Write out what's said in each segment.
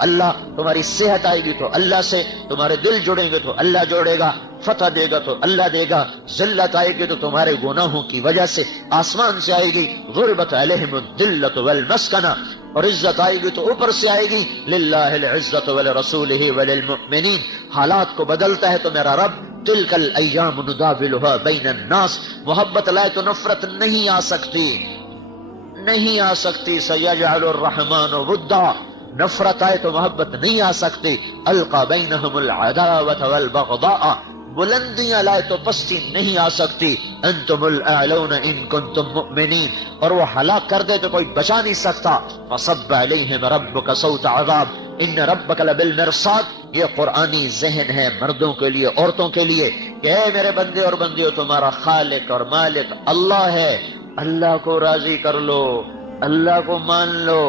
اللہ تمہاری صحت آئے گی تو اللہ سے تمہارے دل جڑیں گے تو اللہ جوڑے گا، فتح دے گا تو اللہ دے گا، ذلت آئے گی تو تمہارے گناہوں کی وجہ سے آسمان سے آئے گی، ضربت علیہم الذلۃ والمسکنہ، اور عزت آئے گی تو اوپر سے آئے گی، للہ العزۃ ولرسولہ وللمؤمنین، حالات کو بدلتا ہے تو میرا رب، تلک الایام نداولها بین الناس، محبت لائے تو نفرت نہیں آ سکتی، نہیں آ سکتی، سیجعل الرحمن ودا، نفرت آئے تو محبت نہیں آ سکتی، القى بینہم العداوۃ والبغضاء، بلندیاں لائے تو پستی نہیں آ سکتی، انتم الاعلون ان کنتم مؤمنین، اور وہ ہلاک کر دے تو کوئی بچا نہیں سکتا، فصب علیہم ربک صوت عذاب ان ربک لبالمرصاد، یہ قرآنی ذہن ہے مردوں کے لیے، عورتوں کے لیے، کہ اے میرے بندے اور بندیوں، تمہارا خالق اور مالک اللہ ہے، اللہ کو راضی کر لو، اللہ کو مان لو،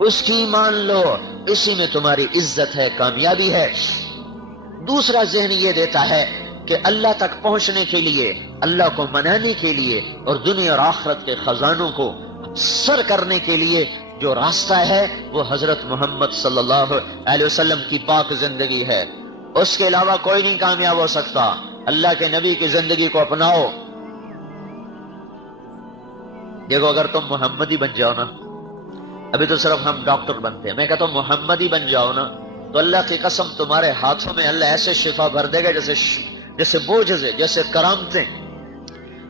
اس کی مان لو، اسی میں تمہاری عزت ہے، کامیابی ہے۔ دوسرا ذہن یہ دیتا ہے کہ اللہ تک پہنچنے کے لیے، اللہ کو منانے کے لیے اور دنیا اور آخرت کے خزانوں کو سر کرنے کے لیے جو راستہ ہے وہ حضرت محمد صلی اللہ علیہ وسلم کی پاک زندگی ہے، اس کے علاوہ کوئی نہیں کامیاب ہو سکتا۔ اللہ کے نبی کی زندگی کو اپناؤ۔ دیکھو اگر تم محمدی بن جاؤ نا، ابھی تو صرف ہم ڈاکٹر بنتے ہیں، میں کہتا ہوں محمدی بن جاؤ نا، تو اللہ کی قسم تمہارے ہاتھوں میں اللہ ایسے شفا بھر دے گا جیسے بوجھے، جیسے کرامتیں،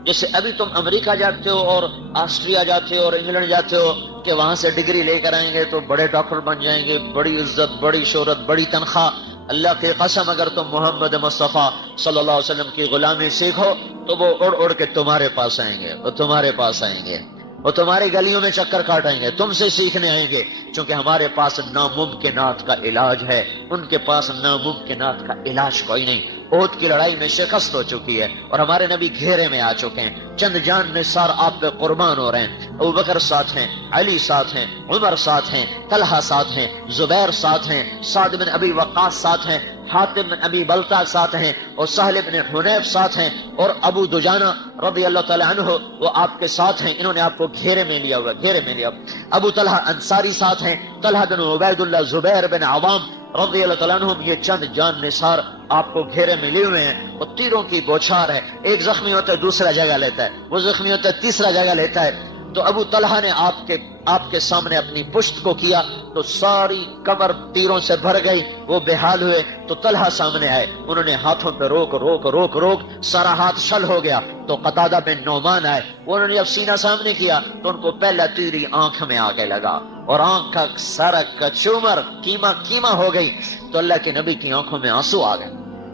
جیسے ابھی تم امریکہ جاتے ہو اور آسٹریا جاتے ہو اور انگلینڈ جاتے ہو کہ وہاں سے ڈگری لے کر آئیں گے تو بڑے ڈاکٹر بن جائیں گے، بڑی عزت، بڑی شہرت، بڑی تنخواہ۔ اللہ کی قسم اگر تم محمد مصطفیٰ صلی اللہ علیہ وسلم کی غلامی سیکھو تو وہ اڑ اڑ کے تمہارے پاس آئیں گے، وہ تمہارے پاس آئیں گے، وہ تمہاری گلیوں میں چکر کاٹیں گے، تم سے سیکھنے آئیں گے، چونکہ ہمارے پاس ناممکنات کا علاج ہے، ان کے پاس ناممکنات کا علاج کوئی نہیں۔ احد کی لڑائی میں شکست ہو چکی ہے اور ہمارے نبی گھیرے میں آ چکے ہیں، چند جان نثار آپ پہ قربان ہو رہے ہیں، ابوبکر ساتھ ہیں، علی ساتھ ہیں، عمر ساتھ ہیں، طلحہ ساتھ ہیں، زبیر ساتھ ہیں، سعد بن ابی وقاص ساتھ ہیں، حاتم بن ابی بلتع ساتھ ہیں، اور سہل بن حنیف ساتھ ہیں، اور ابو دجانہ رضی اللہ تعالی عنہ وہ آپ کے ساتھ ہیں، انہوں نے آپ کو گھیرے میں لیا ہوا، گھیرے میں لیا۔ ابو طلحہ انصاری ساتھ ہیں، طلحہ بن عبید اللہ، زبیر بن عوام رضی اللہ تعالیٰ عنہم، یہ چند جان نثار آپ کو گھیرے میں لیے ہوئے ہیں، اور تیروں کی بوچھار ہے، ایک زخمی ہوتا ہے دوسرا جگہ لیتا ہے، وہ زخمی ہوتا ہے تیسرا جگہ لیتا ہے۔ تو ابو طلحہ نے آپ کے سامنے اپنی پشت کو کیا تو ساری کمر تیروں سے بھر گئی، وہ بے حال ہوئے، تو طلحہ سامنے آئے، انہوں نے ہاتھوں پہ روک روک روک روک سارا ہاتھ شل ہو گیا، تو قتادہ بن نعمان آئے، انہوں نے جب سینہ سامنے کیا تو ان کو پہلا تیری آنکھ میں آگے لگا اور آنکھ کا سارا کچومر کیما ہو گئی، تو اللہ کے نبی کی آنکھوں میں آنسو آ گئے،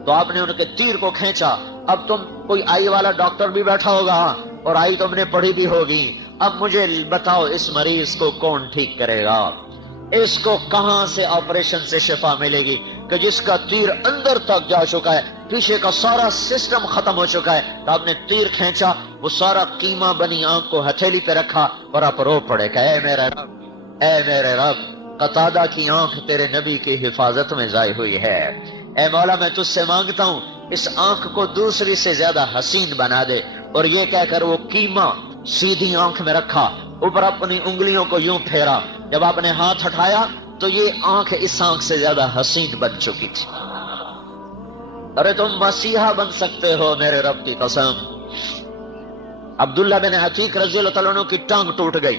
تو آپ نے ان کے تیر کو کھینچا۔ اب تم کوئی آئی والا ڈاکٹر بھی بیٹھا ہوگا اور آئی تم نے پڑھی بھی ہوگی، اب مجھے بتاؤ اس مریض کو کون ٹھیک کرے گا، اس کو کہاں سے آپریشن سے شفا ملے گی کہ جس کا تیر اندر تک جا چکا ہے، پیچھے کا سارا سسٹم ختم ہو چکا ہے۔ تو آپ نے تیر کھینچا، وہ سارا کیما بنی آنکھ کو ہتھیلی پہ رکھا اور آپ رو پڑے کہ اے میرے رب، اے میرے رب، قتادہ کی آنکھ تیرے نبی کی حفاظت میں ضائع ہوئی ہے، اے مولا میں تجھ سے مانگتا ہوں اس آنکھ کو دوسری سے زیادہ حسین بنا دے۔ اور یہ کہہ کر وہ کیما سیدھی آنکھ میں رکھا، اوپر اپنی انگلیوں کو یوں پھیرا، جب آپ نے ہاتھ ہٹایا تو یہ آنکھ اس آنکھ سے زیادہ حسین بن چکی تھی۔ ارے تم مسیحا بن سکتے ہو میرے رب کی قسم۔ عبداللہ بن عتیق رضی اللہ تعالیٰ عنہ کی ٹانگ ٹوٹ گئی،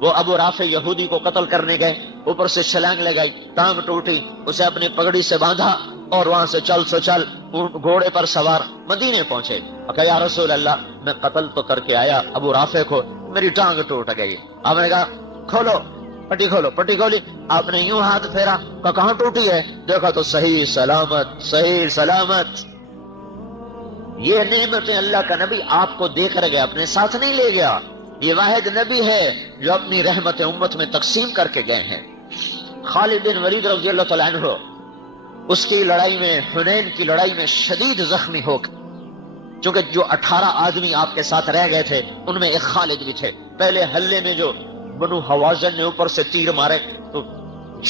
وہ ابو رافع یہودی کو قتل کرنے گئے، اوپر سے چھلانگ لگائی، ٹانگ ٹوٹی، اسے اپنی پگڑی سے باندھا اور وہاں سے چل سو چل گھوڑے پر سوار مدینے پہنچے، کہ یا رسول اللہ میں قتل تو کر کے آیا ابو رافع کو، میری ٹانگ ٹوٹ گئی۔ آپ نے کہا کھولو پٹی، کھولو پٹی کھولی، آپ نے یوں ہاتھ پھیرا، کہاں ٹوٹی ہے؟ دیکھا تو صحیح سلامت، صحیح سلامت۔ یہ نعمتیں اللہ کا نبی آپ کو دے کر گیا، اپنے ساتھ نہیں لے گیا، یہ واحد نبی ہے جو اپنی رحمت امت میں تقسیم کر کے گئے ہیں۔ خالد بن ولید رضی اللہ تعالیٰ عنہ اس کی لڑائی میں، حنین کی لڑائی میں شدید زخمی ہو گئے، چونکہ جو 18 آدمی آپ کے ساتھ رہ گئے تھے ان میں ایک خالد بھی تھے، پہلے حلے میں جو بنو حوازن نے اوپر سے تیر مارے تو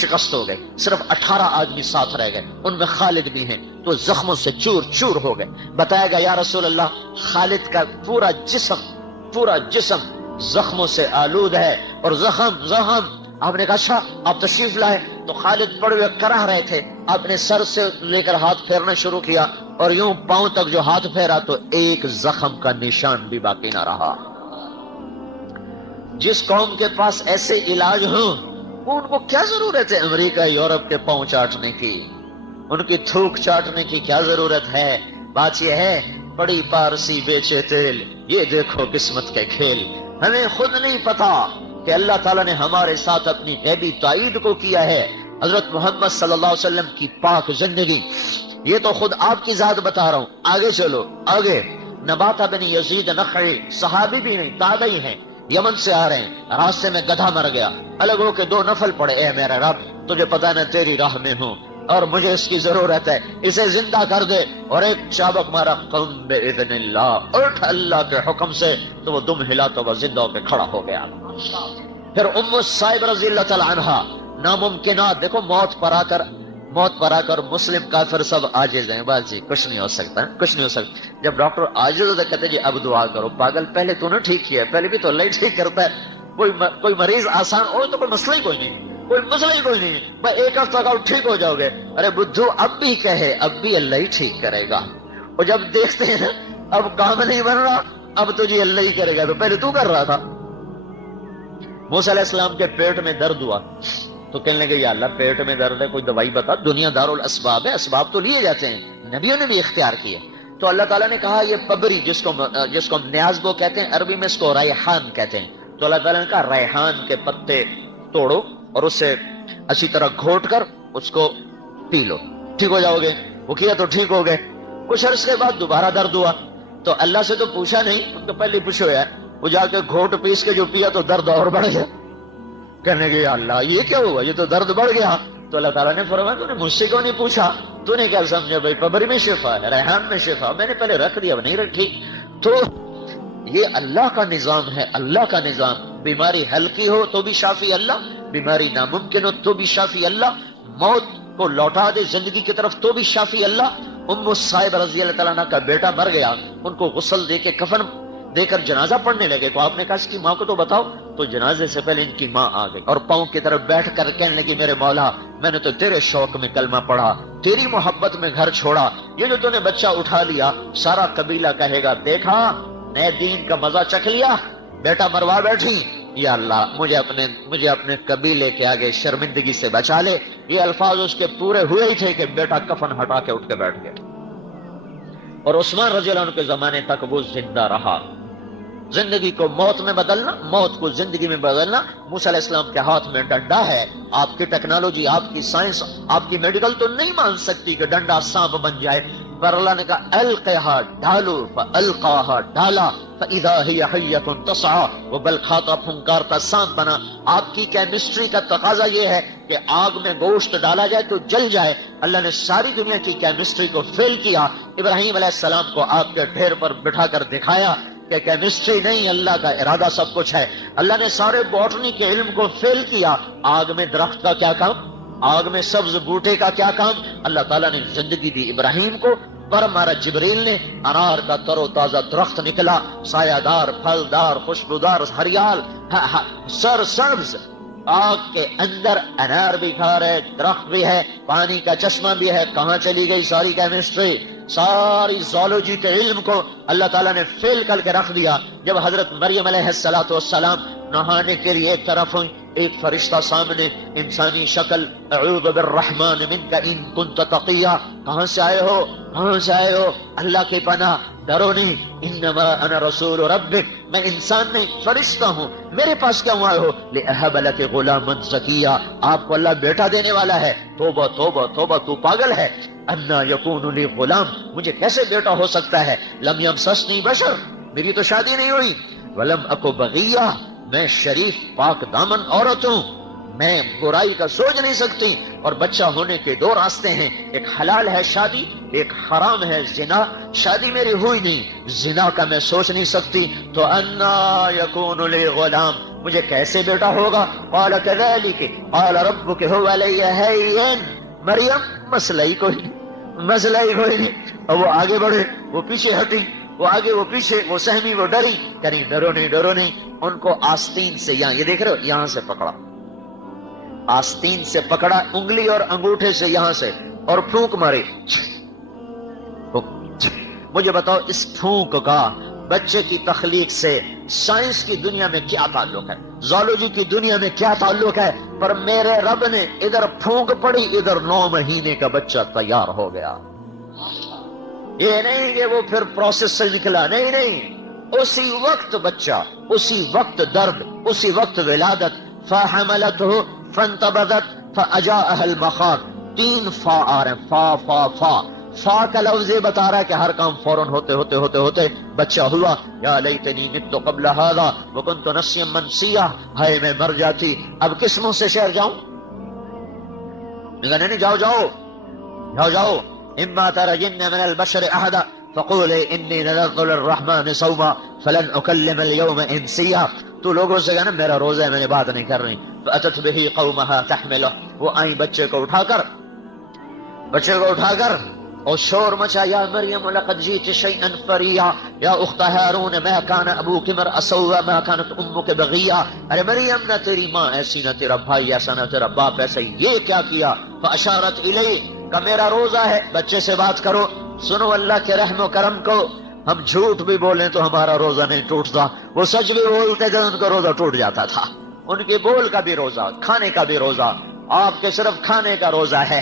شکست ہو گئی، صرف 18 آدمی ساتھ رہ گئے، ان میں خالد بھی ہیں، تو زخموں سے چور چور ہو گئے۔ بتایا گیا یا رسول اللہ خالد کا پورا جسم زخموں سے آلود ہے، اور زخم آپ نے کہا اچھا آپ تشریف لائے تو خالد پڑے ہوئے کراہ رہے تھے، آپ نے سر سے لے کر ہاتھ پھیرنا شروع کیا اور یوں پاؤں تک جو ہاتھ پھیرا تو ایک زخم کا نشان بھی باقی نہ رہا۔ جس قوم کے پاس ایسے علاج ہوں ان کو کیا ضرورت ہے امریکہ یورپ کے پاؤں چاٹنے کی، ان کی تھوک چاٹنے کی کیا ضرورت ہے؟ بات یہ ہے بڑی پارسی بیچے تیل، یہ دیکھو قسمت کے کھیل۔ ہمیں خود نہیں پتا کہ اللہ تعالیٰ نے ہمارے ساتھ اپنی غیبی تائید کو کیا ہے۔ حضرت محمد صلی اللہ علیہ وسلم کی پاک زندگی، یہ تو خود آپ کی ذات بتا رہا ہوں۔ آگے چلو آگے، نباتہ بن یزید نخعی صحابی بھی نہیں تابعی ہیں، یمن سے آ رہے ہیں، راستے میں گدھا مر گیا، الگ ہو کے 2 نفل پڑے، اے میرا رب تجھے پتا نہ تیری راہ میں ہوں اور مجھے اس کی ضرورت ہے، اسے زندہ کر دے، اور ایک چابک مارا، قم باذن اللہ، اٹھ اللہ کے حکم سے، تو وہ دم ہلا تو وہ زندہ ہو کے کھڑا ہو گیا۔ پھر ام صائب رضی اللہ تعالی عنہ، ناممکنات دیکھو، موت پر آ کر مسلم کافر سب عاجز ہیں، بس جی کچھ نہیں ہو سکتا، کچھ نہیں ہو سکتا۔ جب ڈاکٹر عاجز ہوتا کہتے جی اب دعا کرو، پاگل پہلے تو نے ٹھیک کیا ہے، پہلے بھی تو اللہ ہی ٹھیک کرتا ہے، کوئی مریض آسان ہو تو کوئی مسئلہ ہی کوئی نہیں، کوئی مسئلہ ہی کوئی نہیں، بس ایک ہفتہ کا ٹھیک ہو جاؤ گے، ارے بدھو اب بھی کہے اب بھی اللہ ہی ٹھیک کرے گا، اور جب دیکھتے ہیں نا اب کام نہیں بن رہا، اب تو جی اللہ ہی کرے گا، تو پہلے تو کر رہا تھا۔ موسیٰ علیہ السلام کے پیٹ میں درد ہوا تو کہنے لگے یا اللہ پیٹ میں درد ہے کوئی دوائی بتا، دنیا دار الاسباب ہے، اسباب تو لیے جاتے ہیں، نبیوں نے بھی اختیار کیے۔ تو اللہ تعالیٰ نے کہا یہ پبری جس کو نیازبو کہتے ہیں، عربی میں اس کو ریحان کہتے ہیں، تو اللہ تعالیٰ نے کہا ریحان کے پتے توڑو اور اسے اچھی طرح گھوٹ کر اس کو پی لو، ٹھیک ہو جاؤ گے۔ وہ کیا تو ٹھیک ہو گئے۔ کچھ عرصے کے بعد دوبارہ درد ہوا تو اللہ سے تو پوچھا نہیں، ان کو پہلے پوچھو یار، وہ جا کے گھوٹ پیس کے جو پیا تو درد اور بڑھ گیا، کہنے گے یا اللہ یہ کیا ہوا، یہ تو درد بڑھ گیا۔ تو اللہ تعالیٰ نے فرمایا تو نے مجھ سے کیوں نہیں پوچھا، تو نے کیا سمجھا بھائی پبری میں شفا ہے، ریحان میں شفا، میں نے پہلے رکھ دیا اب نہیں رکھی۔ تو یہ اللہ کا نظام ہے، اللہ کا نظام، بیماری ہلکی ہو تو بھی شافی اللہ، بیماری ناممکن ہو تو بھی شافی اللہ، موت کو لوٹا دے زندگی کی طرف تو بھی شافی اللہ۔ ام صائب رضی اللہ تعالیٰ عنہ کا بیٹا مر گیا، ان کو غسل دے کے کفن دے کر جنازہ پڑھنے لگے، تو آپ نے کہا اس کی ماں کو تو بتاؤ، تو جنازے سے پہلے ان کی ماں آ گئی اور پاؤں کی طرف بیٹھ کر کہنے لگی میرے مولا میں نے تو تیرے شوق میں کلمہ پڑھا، تیری محبت میں گھر چھوڑا، یہ جو تو نے بچہ اٹھا لیا سارا قبیلہ کہے گا دیکھا نئے دین کا مزہ چکھ لیا، بیٹا مروا بیٹھی، یا اللہ مجھے اپنے قبیلے کے آگے شرمندگی سے بچا لے۔ یہ الفاظ اس کے پورے ہوئے ہی تھے کہ بیٹا کفن ہٹا کے اٹھ کے بیٹھ گیا، اور عثمان رضی اللہ عنہ کے زمانے تک وہ زندہ رہا۔ زندگی کو موت میں بدلنا، موت کو زندگی میں بدلنا موسیٰ علیہ السلام کے ہاتھ میں ڈنڈا ہے۔ آپ کی ٹیکنالوجی، آپ کی سائنس، آپ کی میڈیکل تو نہیں مان سکتی کہ ڈنڈا سانپ بن جائے، پر اللہ نے کہا القھا ڈالو، فالقاها ڈالا فاذا هي حیۃ تسعى، وہ بل کھاتا پھنکارتا سانپ بنا۔ آپ کی کیمسٹری کا تقاضا یہ ہے کہ آگ میں گوشت ڈالا جائے تو جل جائے، اللہ نے ساری دنیا کی کیمسٹری کو فیل کیا، ابراہیم علیہ السلام کو آگ کے ڈھیر پر بٹھا کر دکھایا کہ کیمسٹری نہیں اللہ کا ارادہ سب کچھ ہے۔ اللہ نے سارے باٹنی کے علم کو فیل کیا، آگ میں درخت کا کیا کام، آگ میں سبز بوٹے کا کیا کام۔ اللہ تعالیٰ نے زندگی دی ابراہیم کو، پر مارا جبریل نے، انار کا تر و تازہ درخت نکلا، سایہ دار، پھلدار، خوشبودار، ہریال، سر سبز، آگ کے اندر انار بھی کھا رہے، درخت بھی ہے، پانی کا چشمہ بھی ہے۔ کہاں چلی گئی ساری کیمسٹری، ساری زولوجی کے علم کو اللہ تعالیٰ نے فیل کر کے رکھ دیا۔ جب حضرت مریم علیہ السلام نہانے کے لیے ایک طرف ہوئی، ایک فرشتہ سامنے، انسانی شکل، اعوذ بالرحمن منک ان کنت تقیا، کہاں سے آئے ہو، کہاں سے آئے ہو، اللہ کی پناہ، ڈرو نہیں، انما انا رسول ربک، میں انسان نہیں فرشتہ ہوں، میرے پاس کیوں آئے ہو، لأہب لک غلاما زکیا، آپ کو اللہ بیٹا دینے والا ہے۔ توبہ توبہ توبہ، تو پاگل ہے، انا یکون لی غلام، مجھے کیسے بیٹا ہو سکتا ہے، لم یمسسنی بشر، میری تو شادی نہیں ہوئی، ولم اکو بغیہ، میں شریف پاک دامن عورت ہوں، میں برائی کا سوچ نہیں سکتی، اور بچہ ہونے کے 2 راستے ہیں، ایک حلال ہے شادی، ایک حرام ہے زنا، شادی میری ہوئی نہیں، زنا کا میں سوچ نہیں سکتی، تو انا یکون لی غلام، مجھے کیسے بیٹا ہوگا۔ قال کذلک قال ربک هو علی هین، مریم مسئلہ ہی کوئی نہیں، مسئلہ ہی کوئی نہیں۔ اور وہ آگے بڑھے، وہ پیچھے ہٹی، وہ آگے وہ پیچھے، وہ سہمی وہ ڈری، کہیں ڈرو نہیں ڈرو نہیں۔ ان کو آستین سے، یہاں یہ دیکھ رہے ہو، یہاں سے پکڑا، آستین سے پکڑا انگلی اور انگوٹھے سے یہاں سے اور پھونک ماری. مجھے بتاؤ اس پھونک کا بچے کی تخلیق سے سائنس کی دنیا میں کیا تعلق ہے, زولوجی کی دنیا میں کیا تعلق ہے؟ پر میرے رب نے ادھر پھونک پڑی, ادھر 9 مہینے کا بچہ تیار ہو گیا. یہ نہیں کہ وہ پھر پروسیس سے نکلا, نہیں, اسی وقت بچہ, اسی وقت درد, اسی وقت ولادت. فحملته فانتبذت فاجاءها المخاض. 3 فا آ رہے ہیں, فا فا فا. فا کا لفظ یہ بتا رہا ہے کہ ہر کام فوراً ہوتے بچہ ہوا. یا لیتنی مت قبل هذا وکنت نسیا منسیا. ہائے میں مر جاتی, اب کس منہ سے شہر جاؤں؟ نہیں, جاؤ. اما ترین من البشر احدا فقولي انی نذرت للرحمن صوما فلن اکلم اليوم انسیا. تو لوگوں سے کہنا میرا روزہ ہے, میں نے بات نہیں کر رہی. فاتت به قومها تحمله. وہ آئیں بچے کو اٹھا کر اور شور مچا. یا مریم لقد جئت شيئا فريا یا اخت ہارون ما كان ابوك امرأ سوء ما كانت امك بغيا. ارے مریم نہ تیری ماں ایسی, نہ تیرا بھائی ایسا, نہ تیرا باپ ایسا, یہ کیا کیا؟ فاشارت الیہ, کہ میرا روزہ ہے, بچے سے بات کرو. سنو اللہ کے رحم و کرم کو, ہم جھوٹ بھی بولیں تو ہمارا روزہ نہیں ٹوٹتا, وہ سچ بھی بولتے تھے ان کا روزہ ٹوٹ جاتا تھا. ان کے بول کا بھی روزہ, کھانے کا بھی روزہ, آپ کے صرف کھانے کا روزہ ہے.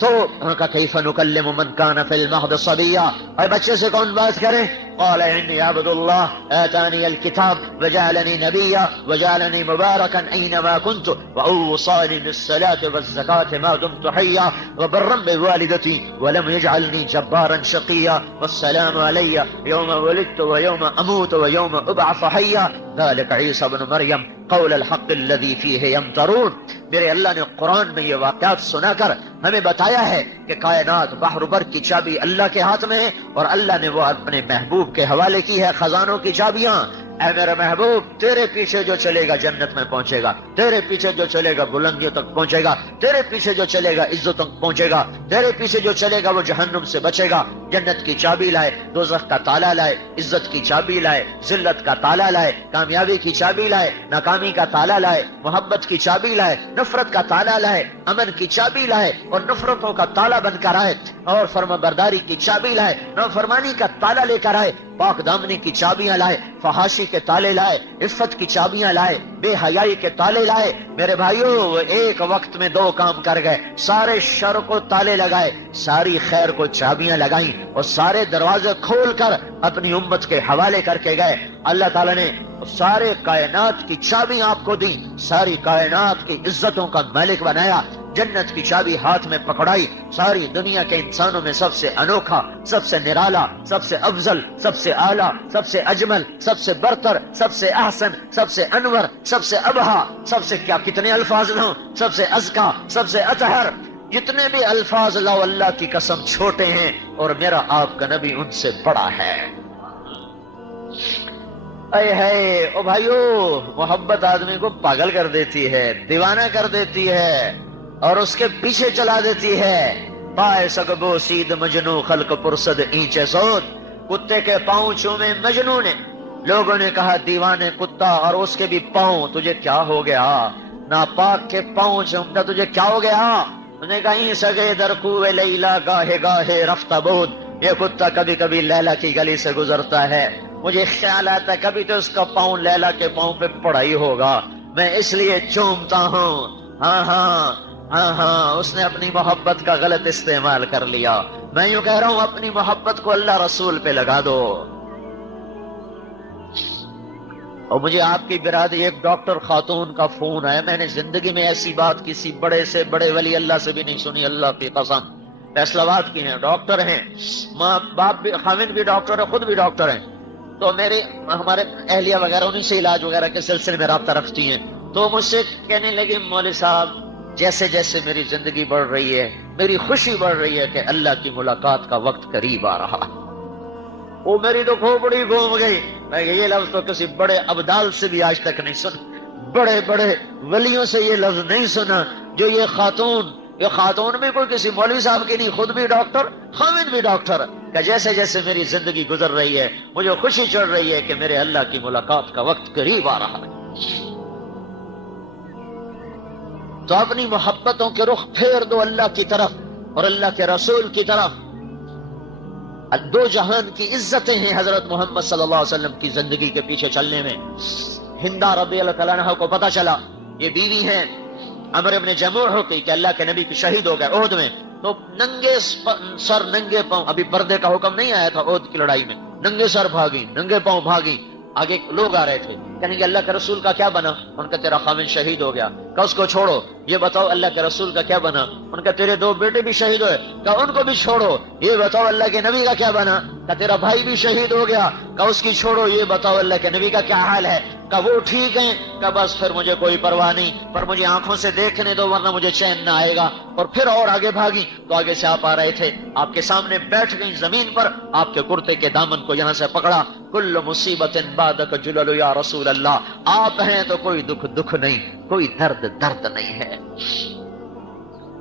تو ان کا کیف نکلم من کان فی المہد صبیا. اور بچے سے کون بات کرے؟ قال انی عبد اللہ آتانی الکتاب وجعلنی نبیا وجعلنی مبارکا اینما کنت واوصانی بالصلاة والزکاة ما دمت حیا وبرا بوالدتی ولم یجعلنی جبارا شقیا والسلام علی یوم ولدت ویوم اموت ویوم ابعث حیا ذلك عیسی بن مریم قول الحق الذي فيه يمترون. میرے اللہ نے قرآن میں یہ واقعات سنا کر ہمیں بتایا ہے کہ کائنات بحر بر کی چابی اللہ کے ہاتھ میں ہے, اور اللہ نے وہ اپنے محبوب کے حوالے کی ہے خزانوں کی چابیاں. اے میرے محبوب, تیرے پیچھے جو چلے گا جنت میں پہنچے گا, تیرے پیچھے جو چلے گا بلندیوں تک پہنچے گا, تیرے پیچھے جو چلے گا عزت تک پہنچے گا, تیرے پیچھے جو چلے گا وہ جہنم سے بچے گا. جنت کی چابی لائے, دوزخ کا تالا لائے, عزت کی چابی لائے, ذلت کا تالا لائے, کامیابی کی چابی لائے, ناکامی کا تالا لائے, محبت کی چابی لائے, نفرت کا تالا لائے, امن کی چابی لائے اور نفرتوں کا تالا بند کر آئے, اور فرما برداری کی چابی لائے, نافرمانی کا تالا لے کر آئے, پاک دامنی کی چابیاں لائے, فحاشی کے تالے لائے, عفت کی چابیاں لائے, بے حیائی کے تالے لائے. میرے بھائیو, وہ ایک وقت میں 2 کام کر گئے. سارے شر کو تالے لگائے, ساری خیر کو چابیاں لگائیں, اور سارے دروازے کھول کر اپنی امت کے حوالے کر کے گئے. اللہ تعالیٰ نے سارے کائنات کی چابی آپ کو دی, ساری کائنات کی عزتوں کا مالک بنایا, جنت کی چابی ہاتھ میں پکڑائی, ساری دنیا کے انسانوں میں سب سے انوکھا, سب سے نرالا, سب سے افضل, سب سے اعلیٰ, سب سے اجمل, سب سے برتر, سب سے احسن, سب سے انور, سب سے ابہا, سب سے کیا کتنے الفاظ لوں, سب سے ازکا, سب سے اطہر, جتنے بھی الفاظ لاؤ اللہ کی قسم چھوٹے ہیں, اور میرا آپ کا نبی ان سے بڑا ہے. اے ہے او بھائیو, محبت آدمی کو پاگل کر دیتی ہے, دیوانہ کر دیتی ہے, اور اس کے پیچھے چلا دیتی ہے. پائے سگبو سید مجنو خلق پرسد اینچے سود. کتے کے پاؤں چومے مجنو نے, لوگوں نے کہا دیوانے کتا, اور اس کے بھی پاؤں, تجھے کیا ہو گیا؟ ناپاک کے پاؤں چومتا, تجھے کیا ہو گیا؟ انہوں نے کہا این سگے در کوئے لیلا گاہے گاہے رفتہ بود. یہ کتا کبھی کبھی لیلا کی گلی سے گزرتا ہے, مجھے خیال آتا ہے کبھی تو اس کا پاؤں لیلا کے پاؤں پہ پڑا ہی ہوگا, میں اس لیے چومتا ہوں. ہاں, اس نے اپنی محبت کا غلط استعمال کر لیا. میں یوں کہہ رہا ہوں, اپنی محبت کو اللہ رسول پہ لگا دو. اور مجھے آپ کی برادری ایک ڈاکٹر خاتون کا فون آیا, میں نے زندگی میں ایسی بات کسی بڑے سے بڑے ولی اللہ سے بھی نہیں سنی, اللہ کی قسم. فیصلہ آباد کی ہیں, ڈاکٹر ہیں, ماں باپ بھی, خاوند بھی ڈاکٹر ہے, خود بھی ڈاکٹر ہیں. تو ہمارے اہلیہ وغیرہ انہیں سے علاج وغیرہ کے سلسلے میں رابطہ رکھتی ہیں. تو مجھ سے کہنے لگی, مولوی صاحب جیسے جیسے میری زندگی بڑھ رہی ہے, میری خوشی بڑھ رہی ہے کہ اللہ کی ملاقات کا وقت قریب آ رہا. وہ میری تو کھوپڑی گھوم گئی. میں یہ لفظ تو کسی بڑے ابدال سے بھی آج تک نہیں سنا, بڑے بڑے ولیوں سے یہ لفظ نہیں سنا, جو یہ خاتون بھی کوئی کسی مولوی صاحب کی نہیں, خود بھی ڈاکٹر, خاوند بھی ڈاکٹر, کہ جیسے جیسے میری زندگی گزر رہی ہے مجھے خوشی چڑھ رہی ہے کہ میرے اللہ کی ملاقات کا وقت قریب آ رہا ہے. تو اپنی محبتوں کے رخ پھیر دو اللہ کی طرف اور اللہ کے رسول کی طرف. دو جہان کی عزتیں ہیں حضرت محمد صلی اللہ علیہ وسلم کی زندگی کے پیچھے چلنے میں. ہندا رضی اللہ تعالیٰ عنہ کو پتا چلا یہ بیوی ہیں عمرو بن جموح کی کہ اللہ کے نبی کی شہید ہو گئے احد میں، تو ننگے سر ننگے پاؤں، ابھی پردے کا حکم نہیں آیا تھا احد کی لڑائی میں، ننگے سر بھاگی، ننگے پاؤں بھاگی. آگے لوگ آ رہے تھے، کہیں گے اللہ کے رسول کا کیا بنا؟ ان کا تیرا خامن شہید ہو گیا. کہ اس کو چھوڑو. یہ بتاؤ اللہ کے رسول کا کیا بنا؟ ان کا تیرے دو بیٹے بھی شہید ہوئے. کہ ان کو بھی چھوڑو. یہ بتاؤ اللہ کے نبی کا کیا بنا؟ کہ تیرا بھائی بھی شہید ہو گیا. کہ اس کی چھوڑو. یہ بتاؤ اللہ کے نبی کا کیا حال ہے؟ کہ وہ ٹھیک ہیں. کہ بس پھر مجھے کوئی پرواہ نہیں، پر مجھے آنکھوں سے دیکھنے دو ورنہ مجھے چین نہ آئے گا. اور پھر اور آگے بھاگی تو آگے سے آپ آ رہے تھے، آپ کے سامنے بیٹھ گئی زمین پر، آپ کے کرتے کے دامن کو یہاں سے پکڑا. کل مصیبت بعدک جلل یا رسول اللہ، آپ ہیں تو کوئی دکھ نہیں، کوئی درد نہیں ہے.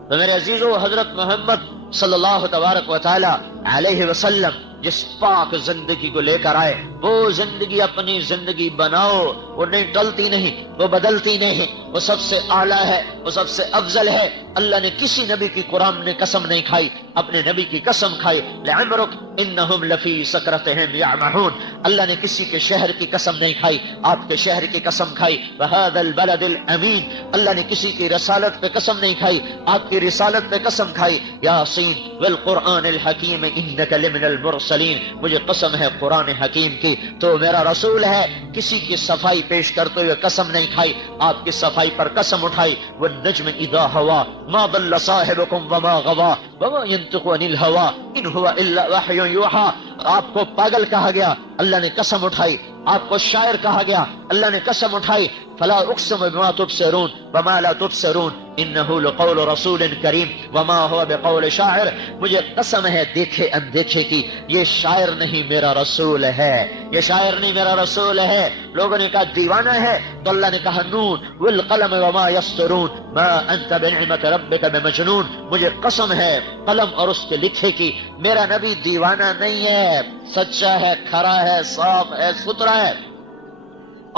تو میرے عزیزو، حضرت محمد صلی اللہ تبارک و تعالی علیہ وسلم جس پاک زندگی کو لے کر آئے، وہ زندگی اپنی زندگی بناؤ. وہ نہیں ٹلتی نہیں، وہ بدلتی نہیں، وہ سب سے اعلیٰ ہے، وہ سب سے افضل ہے. اللہ نے کسی نبی کی قرآن نے قسم نہیں کھائی، اپنے نبی کی قسم کھائی. لعمرک انہم لفی سکرتہم یعمہون. اللہ نے کسی کے شہر کی قسم نہیں کھائی، آپ کے شہر کی قسم کھائی. وہذا البلد الامین. اللہ نے کسی کی رسالت پہ قسم نہیں کھائی، آپ کی رسالت پہ قسم کھائی. یاسین والقرآن الحکیم انک لمن المرسلین. مجھے قسم ہے قرآن حکیم کی، تو میرا رسول ہے. کسی کی صفائی پیش کرتے ہوئے قسم نہیں کھائی، آپ کی صفائی پر قسم اٹھائی. والنجم اذا ہوا ما ضل صاحبکم وما غوا وما ينطق عن الهوى ان هو الا وحی یوحى. آپ کو پاگل کہا گیا، اللہ نے قسم اٹھائی. آپ کو شاعر کہا گیا، اللہ نے قسم اٹھائی. فلا اقسم بما تبصرون وما لا تبصرون انه لقول رسول کریم وما هو بقول شاعر. مجھے قسم ہے دیکھے اندیکھے کی، یہ شاعر نہیں میرا رسول ہے، یہ شاعر نہیں میرا رسول ہے. لوگوں نے کہا دیوانہ ہے، تو اللہ نے کہا نون والقلم وما يسطرون ما انت بنعمت ربك بمجنون. مجھے قسم ہے قلم اور اس کے لکھے کی، میرا نبی دیوانہ نہیں ہے، سچا ہے، کھرا ہے، صاف ہے، ستھرا ہے.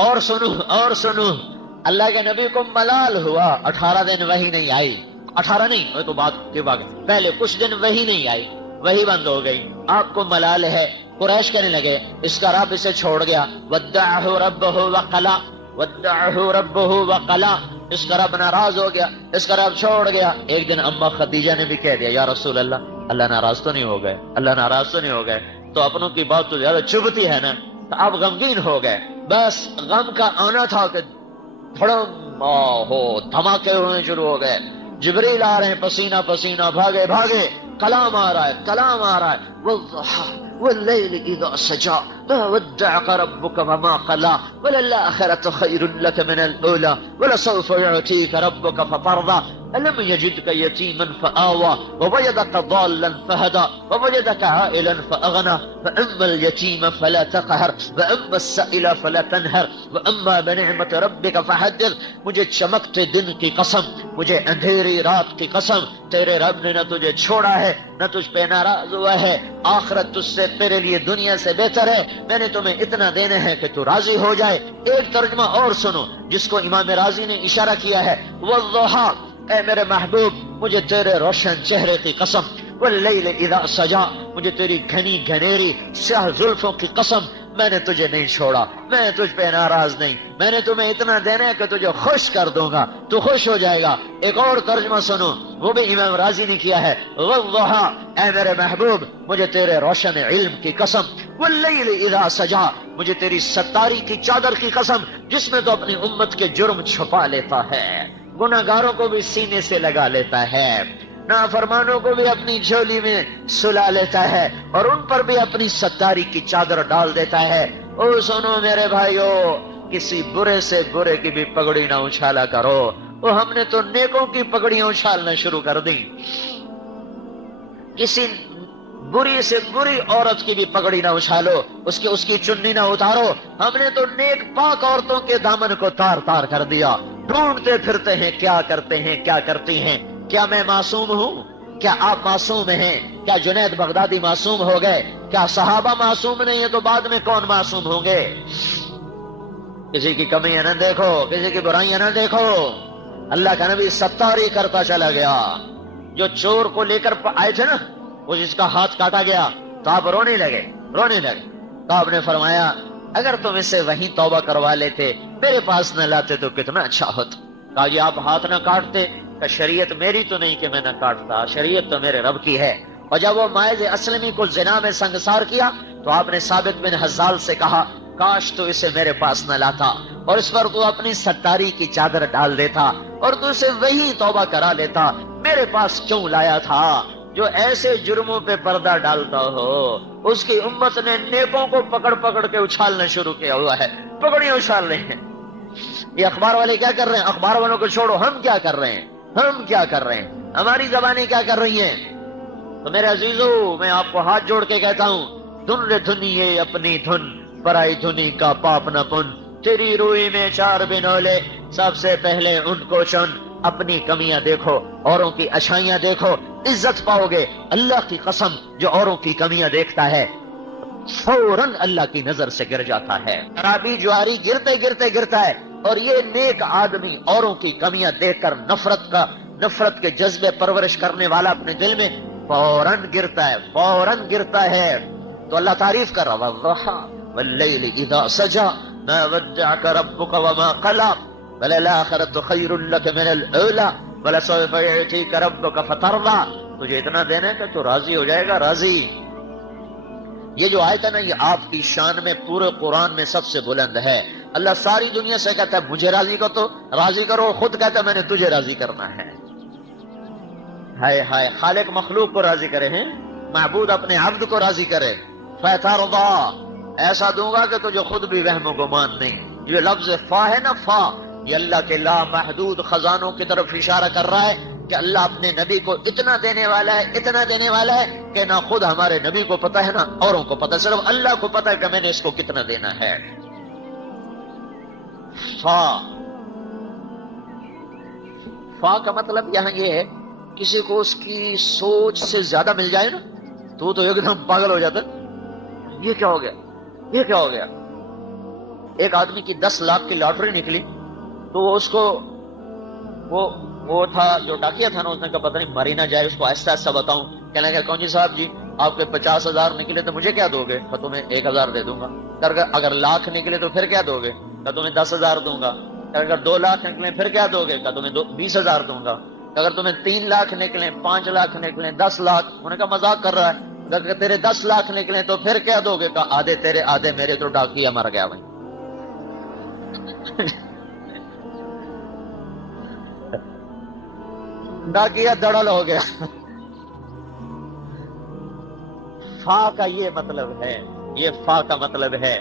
اور سنو اللہ کے نبی کو ملال ہوا، 18 دن وحی نہیں آئی. 18 نہیں، وہ تو بات کے بعد پہلے کچھ دن وحی نہیں آئی، وحی بند ہو گئی. آپ کو ملال ہے. قریش کہنے لگے اس کا رب اسے چھوڑ گیا. ودعہ ربہ وقلا، ودعہ ربہ وقلا. اس کا رب ناراض ہو گیا، اس کا رب چھوڑ گیا. ایک دن اما خدیجہ نے بھی کہہ دیا یا رسول اللہ، اللہ ناراض تو نہیں ہو گئے، اللہ ناراض تو نہیں ہو گئے. تو اپنوں کی بات تو زیادہ چبھتی ہے نا، تو آپ غمگین ہو گئے. بس غم کا آنا تھا کہ تھوڑا دھماکے ہونے شروع ہو گئے. جبریل آ رہے ہیں پسینہ پسینہ، بھاگے بھاگے. کلام آ رہا ہے، کلام آ رہا ہے. والضحى والليل اذا سجى ما ودعك ربك وما قلى وللآخرة خير لك من الأولى ولسوف يعطيك ربك فترضى ألم يجدك يتيما فآوى ووجدك ضالا فهدى ووجدك عائلا فأغنى فأما اليتيم فلا تقهر وأما السائل فلا تنهر وأما بنعمة ربك فحدث. مجھے چمکتے دن کی قسم، مجھے اندھیری رات کی قسم، تیرے رب نے نہ تجھے چھوڑا ہے نہ تجھ پہ ناراض ہوا ہے. آخرت تجھ سے تیرے لیے دنیا سے بہتر ہے. میں نے تمہیں اتنا دینا ہے کہ تو راضی ہو جائے. ایک ترجمہ اور سنو جس کو امام راضی نے اشارہ کیا ہے. والضحى، اے میرے محبوب مجھے تیرے روشن چہرے کی قسم. واللیل اذا سجا، مجھے تیری گھنی گھنیری سیاہ زلفوں کی قسم. میں نے تجھے نہیں چھوڑا، میں تجھ پہ ناراض نہیں. میں نے تمہیں اتنا دینا ہے کہ تجھے خوش کر دوں گا، تو خوش ہو جائے گا. ایک اور ترجمہ سنو، وہ بھی امام راضی نے کیا ہے. والضحى، اے میرے محبوب مجھے تیرے روشن علم کی قسم. واللیل اذا سجا، مجھے تیری ستاری کی چادر کی قسم جس میں تو اپنی امت کے جرم چھپا لیتا ہے، گناہگاروں کو بھی سینے سے لگا لیتا ہے، نافرمانوں کو بھی اپنی جھولی میں سلا لیتا ہے، اور ان پر بھی اپنی ستاری کی چادر ڈال دیتا ہے. او سنو میرے بھائیو، کسی برے سے برے کی بھی پگڑی نہ اچھالا کرو. وہ ہم نے تو نیکوں کی پگڑیاں اچھالنا شروع کر دی. کسی بری سے بری عورت کی بھی پگڑی نہ اچھالو، اس کی چننی نہ اتارو. ہم نے تو نیک پاک عورتوں کے دامن کو تار تار کر دیا. ڈھونڈتے پھرتے ہیں کیا کرتے ہیں، کیا کرتی ہیں. کیا میں معصوم ہوں؟ کیا آپ معصوم ہیں؟ کیا جنید بغدادی معصوم ہو گئے؟ کیا صحابہ معصوم نہیں ہیں تو بعد میں کون معصوم ہوں گے؟ کسی کی کمیاں نہ دیکھو، کسی کی برائیاں نہ دیکھو. اللہ کا نبی ستاری کرتا چلا گیا. جو چور کو لے کر آئے تھے نا، وہ جس کا ہاتھ کاٹا گیا تو آپ رونے لگے. تو آپ نے فرمایا اگر تم اس سے وہیں توبہ کروا لیتے، میرے پاس نہ لاتے تو کتنا اچھا ہوتا. کہا جی آپ ہاتھ نہ کاٹتے، کہ شریعت میری تو نہیں کہ میں نہ کاٹتا، شریعت تو میرے رب کی ہے. اور جب وہ ماعز اسلمی کو زنا میں سنگسار کیا تو آپ نے ثابت بن حزال سے کہا کاش تو اسے میرے پاس نہ لاتا اور اس پر تو اپنی ستاری کی چادر ڈال دیتا اور تو اسے وہی توبہ کرا لیتا، میرے پاس کیوں لایا تھا؟ جو ایسے جرموں پہ پردہ ڈالتا ہو اس کی امت نے نیکوں کو پکڑ پکڑ کے اچھالنا شروع کیا ہوا ہے. پکڑیاں اچھال رہے ہیں. یہ اخبار والے کیا کر رہے ہیں؟ اخبار والوں کو چھوڑو، ہم کیا کر رہے ہیں؟ ہماری زبانیں کیا کر رہی ہیں؟ تو میرے عزیزو، میں آپ کو ہاتھ جوڑ کے کہتا ہوں، دھن رے دھنیے اپنی دھن، پرائی دھنی کا پاپ نہ پن، تیری روئی میں چار بنولے، سب سے پہلے ان کو چن. اپنی کمیاں دیکھو، اوروں کی اچھائیاں دیکھو، عزت پاؤ گے. اللہ کی قسم، جو اوروں کی کمیاں دیکھتا ہے فوراً اللہ کی نظر سے گر جاتا ہے. شرابی جواری گرتا ہے، اور یہ نیک آدمی اوروں کی کمیاں دیکھ کر نفرت کے جذبے پرورش کرنے والا اپنے دل میں فوراً گرتا ہے. تو اللہ تعریف کر رہا والضحى واللیل اذا سجى ما ودعك ربك وما قلى وللآخرة خیر لك من الأولى ولسوف يعطيك ربك فترضى. تجھے اتنا دینا ہے کہ تو راضی ہو جائے گا. راضی، یہ جو آیت ہے نا، یہ آپ کی شان میں پورے قرآن میں سب سے بلند ہے. اللہ ساری دنیا سے کہتا ہے مجھے راضی کرو، خود کہتا ہے میں نے تجھے راضی کرنا ہے. ہائے ہائے، خالق مخلوق کو راضی کرے ہیں، معبود اپنے عبد کو راضی کرے. فترضى، ایسا دوں گا کہ تجھے خود بھی وہم و گمان نہیں. یہ لفظ فا ہے نا، فا، یہ اللہ کے لامحدود خزانوں کی طرف اشارہ کر رہا ہے کہ اللہ اپنے نبی کو اتنا دینے والا ہے کہ نہ خود ہمارے نبی کو پتا ہے نہ اوروں کو پتا، صرف اللہ کو پتا ہے کہ میں نے اس کو کتنا دینا ہے. فا کا مطلب یہاں یہ ہے، کسی کو اس کی سوچ سے زیادہ مل جائے نا تو ایک دم پاگل ہو جاتا. یہ کیا ہو گیا؟ ایک آدمی کی 10 لاکھ کی لاٹری نکلی تو اس کو وہ تھا جو ڈاکیا تھا نا، اس نے کہا پتہ نہیں مری نہ جائے، اس کو آہستہ آہستہ بتاؤں. کہنے لگا کون جی صاحب جی، آپ کے 50,000 نکلے تو مجھے کیا دو گے؟ کہ تمہیں 1,000 دے دوں گا. اگر لاکھ نکلے تو پھر کیا دو گے؟ کہ تمہیں 10,000 دوں گا. اگر 2 لاکھ نکلے پھر کیا دو گے؟ کہ تمہیں 20,000 دوں گا. اگر تمہیں 3 لاکھ نکلے، 5 لاکھ نکلے، 10 لاکھ، انہوں نے کہا مذاق کر رہا ہے. اگر تیرے 10 لاکھ نکلے تو پھر کیا دو گے؟ کہ آدھے تیرے آدھے میرے، تو ڈاکیا مر گیا بھائی. ڈاکیا دڑل ہو گیا. فا کا یہ مطلب ہے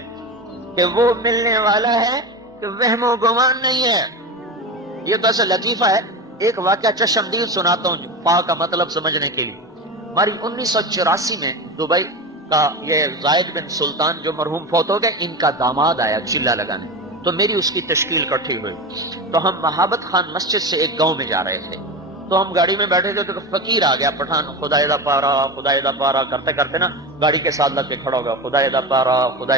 کہ وہ ملنے والا ہے کہ وہم و گمان نہیں ہے. یہ تو ایسا لطیفہ ہے. ایک واقعہ چشمدید سناتا ہوں فا کا مطلب سمجھنے کے لیے. ہماری 1984 میں دبئی کا یہ زائد بن سلطان جو مرحوم فوت ہو گئے، ان کا داماد آیا چلہ لگانے، تو میری اس کی تشکیل کٹھی ہوئی. تو ہم محابت خان مسجد سے ایک گاؤں میں جا رہے تھے، تو ہم گاڑی میں بیٹھے تھے تو فقیر آ گیا پٹھان، خدائے دا پارا کرتے کرتے نا گاڑی کے ساتھ لگ کے کھڑا ہو گیا، خدائے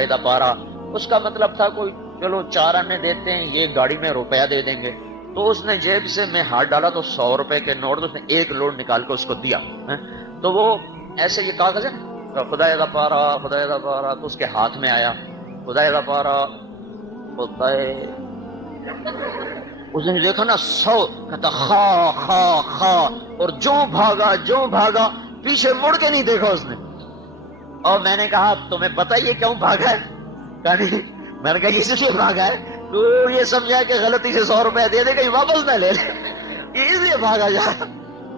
دا پارا. اس کا مطلب تھا کوئی چلو 4 آنے دیتے ہیں، یہ گاڑی میں روپیہ دے دیں گے. تو اس نے جیب سے میں ہاتھ ڈالا تو 100 روپے کے نوٹ، اس نے ایک لوٹ نکال کے اس کو دیا. تو وہ ایسے یہ کاغذ ہے خدائے دا پارا، تو اس کے ہاتھ میں آیا خدائے دا پارا. اس نے دیکھا نا 100، کہتا خا، اور جو بھاگا پیچھے مڑ کے نہیں دیکھا اس نے. اور میں نے کہا تمہیں پتہ یہ کیوں بھاگا ہے؟ میں نے کہا اس لیے بھاگا ہے تو یہ سمجھا کہ غلطی سے 100 روپے دے دے کہیں واپس نہ لے اس لیے بھاگا جا.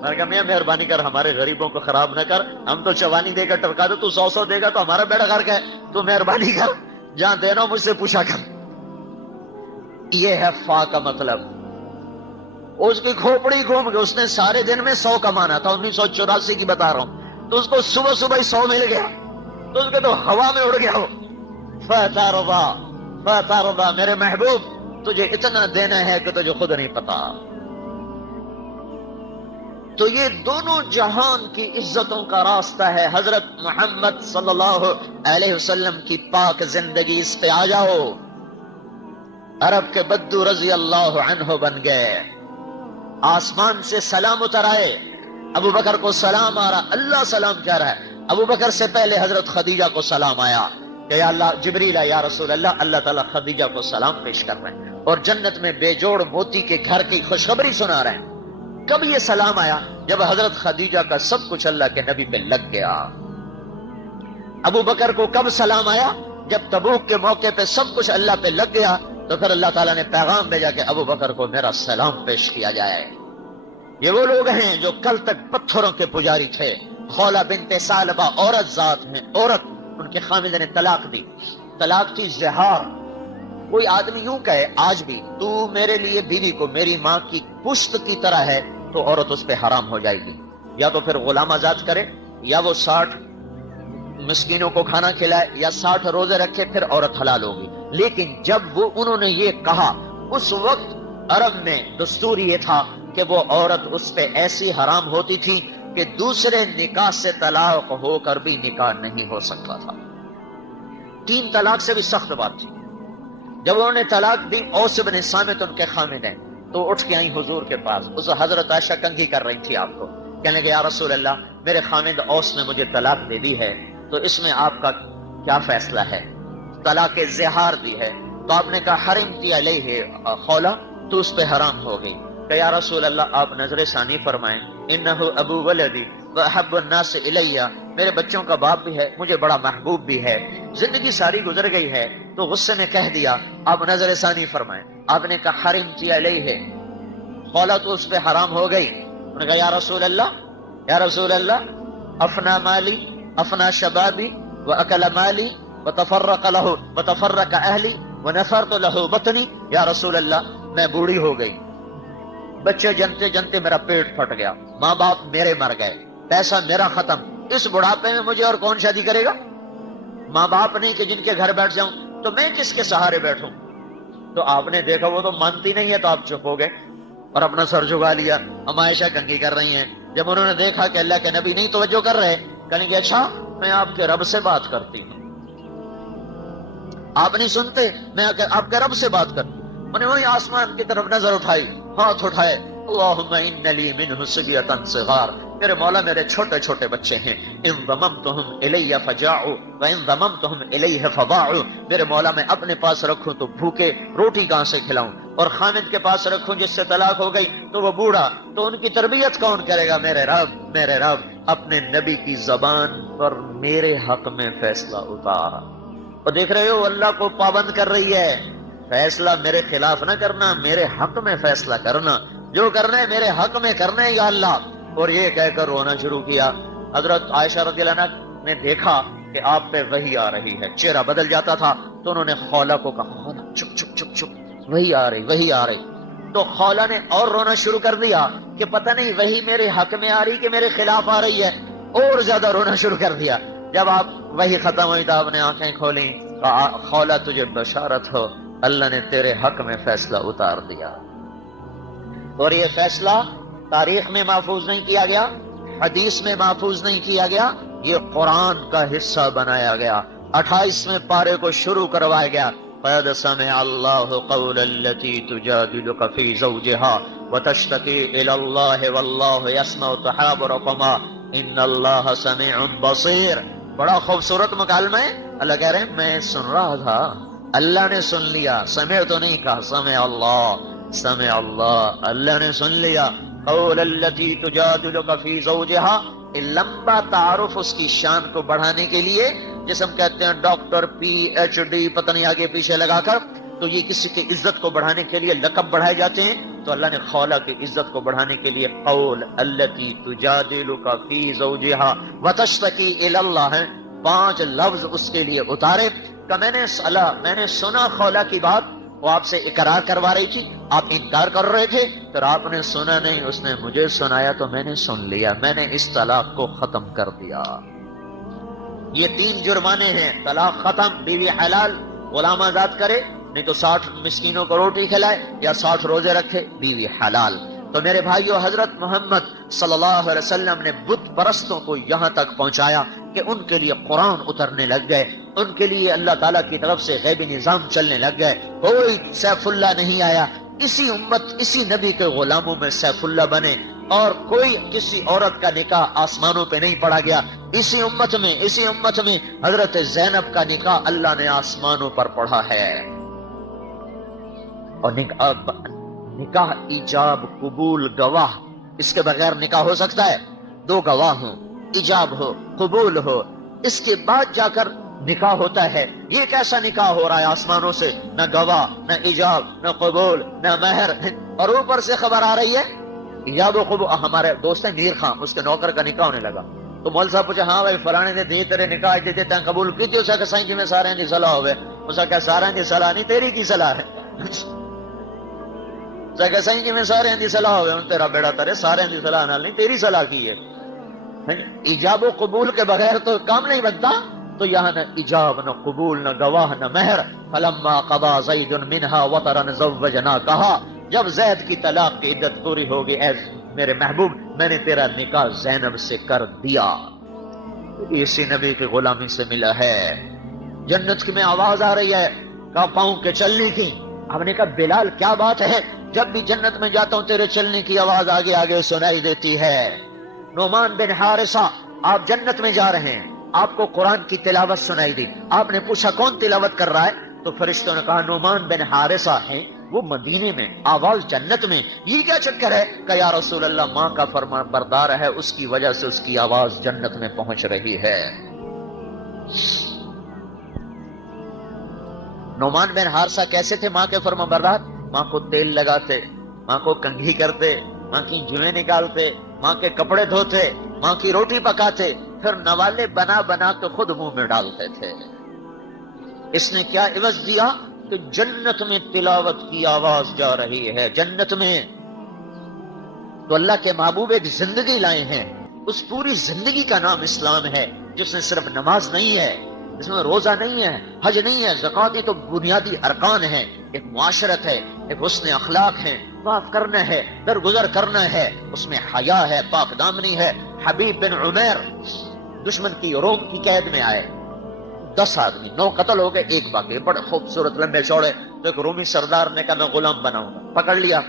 میں نے کہا میاں مہربانی کر ہمارے غریبوں کو خراب نہ کر، ہم تو چوانی دے کر ٹرکا دے، تو 100 دے گا تو ہمارا بیڑا غرق ہے، تو مہربانی کر جہاں دینا مجھ سے پوچھا کر. یہ ہے فا کا مطلب. اس کی کھوپڑی گھوم گئی، اس نے سارے دن میں 100 کمانا تھا، 1984 کی بتا رہا ہوں، تو اس کو صبح ہی 100 مل گیا تو اس کے تو ہوا میں اڑ گیا. فترضى میرے محبوب، تجھے اتنا دینا ہے کہ تجھے خود نہیں پتا. تو یہ دونوں جہان کی عزتوں کا راستہ ہے. حضرت محمد صلی اللہ علیہ وسلم کی پاک زندگی، اس پہ آ جاؤ. عرب کے بدو رضی اللہ عنہ بن گئے. آسمان سے سلام اتر آئے، ابو بکر کو سلام آ رہا، اللہ سلام کہہ رہا ہے، ابو بکر سے پہلے حضرت خدیجہ کو سلام آیا کہ یا اللہ، جبریل ہے یا رسول اللہ، اللہ تعالیٰ خدیجہ کو سلام پیش کر رہے ہیں اور جنت میں بے جوڑ موتی کے گھر کی خوشخبری سنا رہے ہیں۔ کب یہ سلام آیا؟ جب حضرت خدیجہ کا سب کچھ اللہ کے نبی پہ لگ گیا۔ ابو بکر کو کب سلام آیا؟ جب تبوک کے موقع پہ سب کچھ اللہ پہ لگ گیا، تو پھر اللہ تعالیٰ نے پیغام بھیجا کہ ابو بکر کو میرا سلام پیش کیا جائے۔ یہ وہ لوگ ہیں جو کل تک پتھروں کے پجاری تھے۔ خولہ بنت ثعلبہ عورت ذات ہیں، عورت، ان کے خامد نے طلاق دی، طلاق تھی زہار۔ کوئی آدمی یوں کہے آج بھی، تو میرے لیے بیوی کو میری ماں کی پشت کی طرح ہے، تو عورت اس پہ حرام ہو جائے گی، یا تو پھر غلام آزاد کرے، یا وہ 60 مسکینوں کو کھانا کھلائے، یا 60 روزے رکھے، پھر عورت حلال ہوگی۔ لیکن جب انہوں نے یہ کہا، اس وقت عرب میں دستور یہ تھا کہ وہ عورت اس پہ ایسی حرام ہوتی تھی کہ دوسرے نکاح سے طلاق ہو کر بھی نکاح نہیں ہو سکتا تھا۔ 3 طلاق سے بھی سخت بات تھی۔ جب انہوں نے طلاق دی، اوس بن صامت ان کے خامد ہیں، تو اٹھ کے آئیں حضور کے پاس۔ اس حضرت عائشہ کنگھی کر رہی تھی آپ کو، کہنے لگے یا رسول اللہ، میرے خامد اوس نے مجھے طلاق دے دی ہے، تو اس میں آپ کا کیا فیصلہ ہے؟ طلاق زہار دی ہے۔ تو آپ نے کہا حرمتی علیہ خولہ، تو اس پہ حرام ہو گئی۔ کہ یا رسول اللہ، آپ نظر ثانی فرمائیں، انہ ابو ولدی واحب الناس الیہ، میرے بچوں کا باپ بھی ہے، مجھے بڑا محبوب بھی ہے، زندگی ساری گزر گئی ہے، تو غصے میں کہہ دیا، آپ نظر ثانی فرمائیں۔ آپ نے کہا حرمتی علیہ خولہ، تو اس پہ حرام ہو گئی۔ انہوں نے کہا یا رسول اللہ، یا رسول اللہ، افنا مالی افنا شبابی واکل مالی وتفرق اہلی ونفرت له بطنی، یا رسول اللہ، میں بوڑھی ہو گئی، بچے جنتے جنتے میرا پیٹ پھٹ گیا، ماں باپ میرے مر گئے، پیسہ میرا ختم، اس بڑھاپے میں مجھے اور کون شادی کرے گا؟ ماں باپ نہیں کہ جن کے گھر بیٹھ جاؤں، تو میں کس کے سہارے بیٹھوں؟ تو آپ نے دیکھا وہ تو مانتی نہیں ہے، تو آپ چپ ہو گئے اور اپنا سر جھکا لیا۔ ام عائشہ کنگھی کر رہی ہیں۔ جب انہوں نے دیکھا کہ اللہ کے نبی نہیں توجہ کر رہے، کہیں گے اچھا میں آپ کے رب سے بات کرتی ہوں، آپ نہیں سنتے، میں آپ کے رب سے بات کرتی ہوں۔ انہوں نے وہی آسمان کی طرف نظر اٹھائی، ہاتھ اٹھائے، اللہم ان لی منہ صبیۃ صغار، میرے مولا میرے چھوٹے چھوٹے بچے ہیں، ان ضممتہم الی فجاعوا وان ضممتہم الیہ فضاعوا، میرے مولا میں اپنے پاس رکھوں تو بھوکے روٹی کہاں سے کھلاؤں، اور خامد کے پاس رکھوں جس سے طلاق ہو گئی تو وہ بوڑھا، تو ان کی تربیت کون کرے گا؟ میرے رب، میرے رب اپنے نبی کی زبان پر میرے حق میں فیصلہ اتار۔ اور دیکھ رہے ہو اللہ کو پابند کر رہی ہے، فیصلہ میرے خلاف نہ کرنا، میرے حق میں فیصلہ کرنا، جو کرنا ہے میرے حق میں کرنا ہے یا اللہ۔ اور یہ کہہ کر رونا شروع کیا۔ حضرت عائشہ رضی اللہ عنہ نے دیکھا کہ آپ پہ وحی آ رہی ہے، چہرہ بدل جاتا تھا، تو انہوں نے خولہ کو کہا خولہ چپ چپ چپ چپ، وحی آ رہی، وحی آ رہی۔ تو خولہ نے اور رونا شروع کر دیا کہ پتہ نہیں وحی میرے حق میں آ رہی کہ میرے خلاف آ رہی ہے، اور زیادہ رونا شروع کر دیا۔ جب آپ وحی ختم ہوئی تو آپ نے آنکھیں کھولیں، خولہ تجھے بشارت ہو، اللہ نے تیرے حق میں فیصلہ اتار دیا۔ اور یہ فیصلہ تاریخ میں محفوظ نہیں کیا گیا، حدیث میں محفوظ نہیں کیا گیا، یہ قرآن کا حصہ بنایا گیا۔ 28ویں پارے کو شروع کروایا گیا، قَدْ سَمِعَ اللَّهُ قَوْلَ الَّتِي تُجَادِلُكَ فِي زَوْجِهَا وَتَشْتَكِي إِلَى اللَّهِ وَاللَّهُ يَسْمَعُ تَحَاوُرَكُمَا إِنَّ اللَّهَ سَمِيعٌ بَصِيرٌ۔ بڑا خوبصورت مکالمہ ہے۔ اللہ کہہ رہے ہیں میں سن رہا تھا، اللہ نے سن لیا، سمع تو نہیں کہا، سمع اللہ، اللہ نے سن لیا۔ قول التي تجادلك في زوجها، لمبا تعارف اس کی شان کو بڑھانے کے لیے، جس ہم کہتے ہیں ڈاکٹر پی ایچ ڈی پتہ نہیں آگے پیچھے لگا کر، تو یہ کسی کی عزت کو بڑھانے کے لیے لقب بڑھائے جاتے ہیں، تو اللہ نے خولہ کی عزت کو بڑھانے کے لیے قول التي تجادلك في زوجها وتشتكي الى الله 5 لفظ اس کے لیے اتارے کہ میں نے سنا خولہ کی بات، وہ آپ سے اقرار کروا رہی تھی، آپ انکار کر رہے تھے، پھر آپ نے سنا نہیں، اس نے مجھے سنایا تو میں نے سن لیا، میں نے اس طلاق کو ختم کر دیا۔ یہ 3 جرمانے ہیں، طلاق ختم، بیوی حلال، غلام آزاد کرے، نہیں تو 60 مسکینوں کو روٹی کھلائے یا 60 روزے رکھے، بیوی حلال۔ تو میرے بھائیو، حضرت محمد صلی اللہ علیہ وسلم نے بت پرستوں کو یہاں تک پہنچایا کہ ان کے لیے قرآن اترنے لگ گئے، ان کے لیے اللہ تعالیٰ کی طرف سے غیبی نظام چلنے لگ گئے، کوئی سیف اللہ نہیں آیا، اسی امت اسی نبی کے غلاموں میں سیف اللہ بنے، اور کوئی کسی عورت کا نکاح آسمانوں پہ نہیں پڑا گیا، اسی امت میں حضرت زینب کا نکاح اللہ نے آسمانوں پر پڑھا ہے۔ اور نکاح ایجاب قبول گواہ، اس کے بغیر نکاح ہو سکتا ہے؟ دو گواہ ہوں، ایجاب ہو قبول ہو، اس کے بعد جا کر نکاح ہوتا ہے۔ یہ کیسا نکاح ہو رہا ہے آسمانوں سے؟ نہ گواہ، نہ ایجاب، نہ قبول، نہ مہر، اور اوپر سے خبر آ رہی ہے ایجاب و قبول۔ ہمارے دوست ہیں میر خان، اس کے نوکر کا نکاح ہونے لگا تو مول صاحب پوچھا، ہاں بھائی فلانے نے دی تیرے نکاح دیتے تین قبول کی تھی؟ اسے کہ سائیں جی میں سارے دی صلاح ہوئے۔ اسے کہ سارے دی صلاح نہیں، تیری کی صلاح ہے۔ کہ سائیں جی میں سارے دی صلاح ہوئے، تیرا بیڑا ترے، سارے دی صلاح نال نہیں، تیری صلاح کی ہے۔ ایجاب و قبول کے بغیر تو کام نہیں بنتا۔ تو یہاں نہ ایجاب، نہ قبول، نہ گواہ، نہ مہر۔ فلما قضا زید منها وطرا زوجنا، کہا جب زید کی طلاق کی عدت پوری ہوگی، اے میرے محبوب میں نے تیرا نکاح زینب سے کر دیا۔ اسی نبی کی غلامی سے ملا ہے۔ جنت میں آواز آ رہی ہے کہا پاؤں کے چلنے کی۔ ہم نے کہا بلال کیا بات ہے، جب بھی جنت میں جاتا ہوں تیرے چلنے کی آواز آگے آگے سنائی دیتی ہے۔ نعمان بن حارثہ، آپ جنت میں جا رہے ہیں، آپ کو قرآن کی تلاوت سنائی دی۔ آپ نے پوچھا کون تلاوت کر رہا ہے؟ تو فرشتوں نے کہا نعمان بن حارثہ ہیں، وہ مدینے میں، آواز جنت میں، یہ کیا چکر ہے؟ کہ یا رسول اللہ ماں کا فرما بردار ہے، اس کی وجہ سے اس کی آواز جنت میں پہنچ رہی ہے۔ نعمان بن حارثہ کیسے تھے ماں کے فرما بردار؟ ماں کو تیل لگاتے، ماں کو کنگھی کرتے، ماں کی جوئیں نکالتے، ماں کے کپڑے دھوتے، ماں کی روٹی پکاتے، پھر نوالے بنا بنا کے خود منہ میں ڈالتے تھے۔ اس نے کیا عوض دیا کہ جنت میں تلاوت کی آواز جا رہی ہے۔ جنت میں تو اللہ کے محبوب ایک زندگی لائے ہیں، اس پوری زندگی کا نام اسلام ہے، جس میں صرف نماز نہیں ہے، اس میں روزہ نہیں ہے، حج نہیں ہے، زکوٰۃ، یہ تو بنیادی ارکان ہیں۔ ایک معاشرت ہے، ایک حسن اخلاق ہے، معاف کرنا ہے، درگزر کرنا ہے، اس میں حیا ہے، پاک دامنی ہے۔ حبیب بن عمیر دشمن کی روم کی قید میں آئے، 10 آدمی، 9 قتل ہو گئے، 1 باقی، بڑے خوبصورت لمبے چوڑے۔ تو ایک رومی سردار نے کہا میں غلام بناؤں گا، پکڑ لیا۔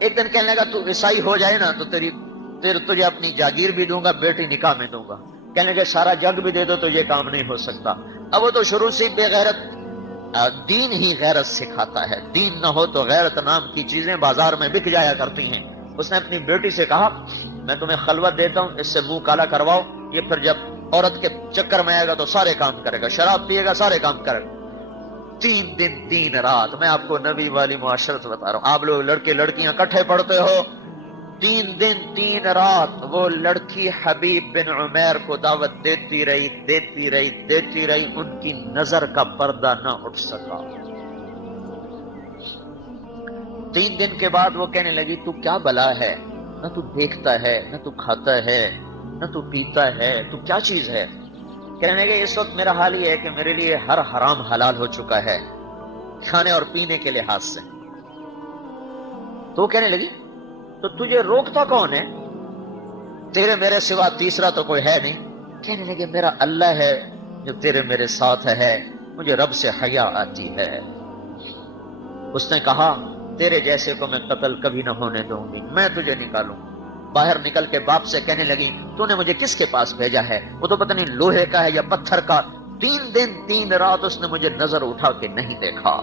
ایک دن کہنے لگا تو عیسائی ہو جائے نا تو تجھے اپنی جاگیر بھی دوں گا، بیٹی نکاح میں دوں گا۔ کہنے لگا سارا جگ بھی دے دو تو یہ کام نہیں ہو سکتا۔ اب وہ تو شروع سے بے غیرت، دین ہی غیرت سکھاتا ہے، دین نہ ہو تو غیرت نام کی چیزیں بازار میں بک جایا کرتی ہیں۔ اس نے اپنی بیٹی سے کہا میں تمہیں خلوت دیتا ہوں، اس سے منہ کالا کرواؤ، یہ پھر جب عورت کے چکر میں آئے گا تو سارے کام کرے گا، شراب پیے گا سارے کام کرے گا۔ 3 دن 3 رات، میں آپ کو نبی والی معاشرت بتا رہا ہوں، آپ لوگ لڑکے لڑکیاں کٹھے پڑھتے ہو، 3 دن 3 رات وہ لڑکی حبیب بن عمیر کو دعوت دیتی رہی، ان کی نظر کا پردہ نہ اٹھ سکا۔ 3 دن کے بعد وہ کہنے لگی تو کیا بلا ہے، نہ تو دیکھتا ہے، نہ تو کھاتا ہے، نہ تو پیتا ہے، تو کیا چیز ہے؟ کہنے لگے اس وقت میرا حال یہ ہے کہ میرے لیے ہر حرام حلال ہو چکا ہے، کھانے اور پینے کے لحاظ سے۔ تو کہنے لگی تو تجھے روکتا کون ہے؟ تیرے میرے سوا تیسرا تو کوئی ہے نہیں۔ کہنے لگے میرا اللہ ہے جو تیرے میرے ساتھ ہے، مجھے رب سے حیا آتی ہے۔ اس نے کہا تیرے جیسے کو میں قتل کبھی نہ ہونے دوں گی، میں تجھے نکالوں۔ باہر نکل کے باپ سے کہنے لگی تو نے مجھے کس کے پاس بھیجا ہے؟ وہ تو پتہ نہیں لوہے کا ہے یا پتھر کا۔ 3 دن 3 رات اس نے مجھے نظر اٹھا کے نہیں دیکھا۔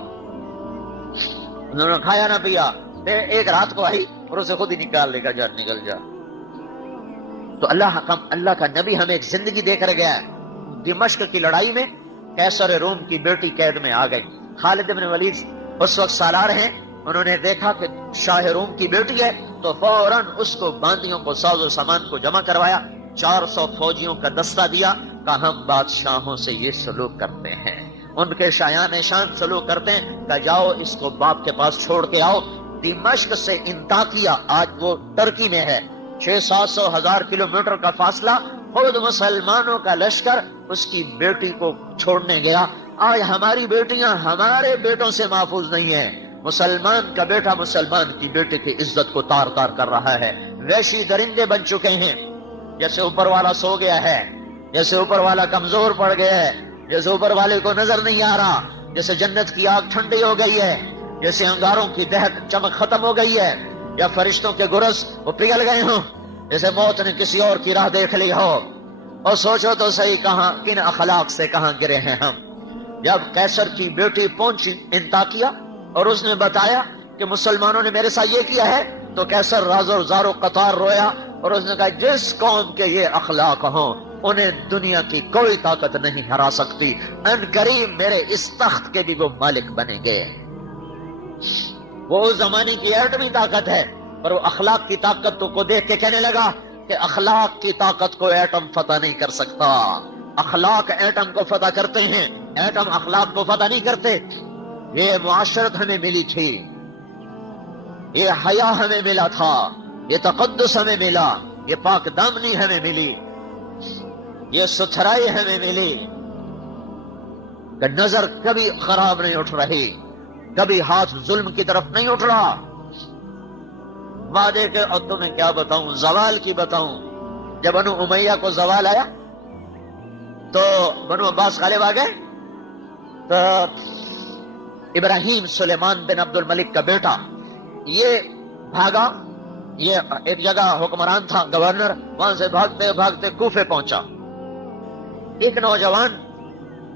انہوں نے کھایا نہ پیا، ایک رات کو آئی اور اسے خود ہی نکال لے گا، جا نکل جا۔ تو اللہ کا نبی ہمیں ایک زندگی دے کر گیا ہے۔ دمشق کی لڑائی میں قیصر روم کی بیٹی قید میں آ گئی، خالد بن ولید اس وقت سالار ہیں، انہوں نے دیکھا کہ شاہ روم کی بیٹی ہے تو فوراً اس کو باندیوں کو ساز و سامان کو جمع کروایا، 400 فوجیوں کا دستہ دیا، کہ ہم بادشاہوں سے یہ سلوک کرتے ہیں، ان کے شایان شان سلوک کرتے ہیں، کہ جاؤ اس کو باپ کے پاس چھوڑ کے آؤ۔ دمشق سے انطاکیہ، آج وہ ترکی میں ہے، 600-700 کلومیٹر کا فاصلہ، خود مسلمانوں کا لشکر اس کی بیٹی کو چھوڑنے گیا۔ آج ہماری بیٹیاں ہمارے بیٹوں سے محفوظ نہیں ہیں۔ مسلمان کا بیٹا مسلمان کی بیٹی کی عزت کو تار تار کر رہا ہے۔ وحشی درندے بن چکے ہیں، جیسے اوپر والا سو گیا ہے، جیسے اوپر والا کمزور پڑ گیا ہے، جیسے اوپر والے کو نظر نہیں آ رہا، جیسے جنت کی آگ ٹھنڈی ہو گئی ہے۔ جیسے انگاروں کی دہک چمک ختم ہو گئی ہے، یا فرشتوں کے گرز وہ پگھل گئے ہوں، جیسے موت نے کسی اور کی راہ دیکھ لی ہو۔ اور سوچو تو صحیح کہاں کن اخلاق سے کہاں گرے ہیں ہم۔ جب قیصر کی بیٹی پہنچی انطاکیہ اور اس نے بتایا کہ مسلمانوں نے میرے ساتھ یہ کیا ہے، تو قیصر راز و زار و قطار رویا اور اس نے کہا جس قوم کے یہ اخلاق ہوں انہیں دنیا کی کوئی طاقت نہیں ہرا سکتی، ان قریب میرے اس تخت کے بھی وہ مالک بنیں گے۔ وہ اس زمانے کی ایٹمی طاقت ہے، پر وہ اخلاق کی طاقت کو دیکھ کے کہنے لگا کہ اخلاق کی طاقت کو ایٹم فتح نہیں کر سکتا، اخلاق ایٹم کو فتح کرتے ہیں، ایٹم اخلاق کو فتح نہیں کرتے۔ یہ معاشرت ہمیں ملی تھی، یہ حیا ہمیں ملا تھا، یہ تقدس ہمیں ملا، یہ پاک دامنی ہمیں ملی، یہ ستھرائی ہمیں ملی کہ نظر کبھی خراب نہیں اٹھ رہی، کبھی ہاتھ ظلم کی طرف نہیں اٹھ رہا۔ وعدے کے اور تمہیں کیا بتاؤں، زوال کی بتاؤں۔ جب بنو امیہ کو زوال آیا تو بنو عباس غالب آ گئے، تو ابراہیم سلیمان بن عبد الملک کا بیٹا یہ بھاگا، یہ ایک جگہ حکمران تھا گورنر، وہاں سے بھاگتے بھاگتے کوفے پہنچا۔ ایک نوجوان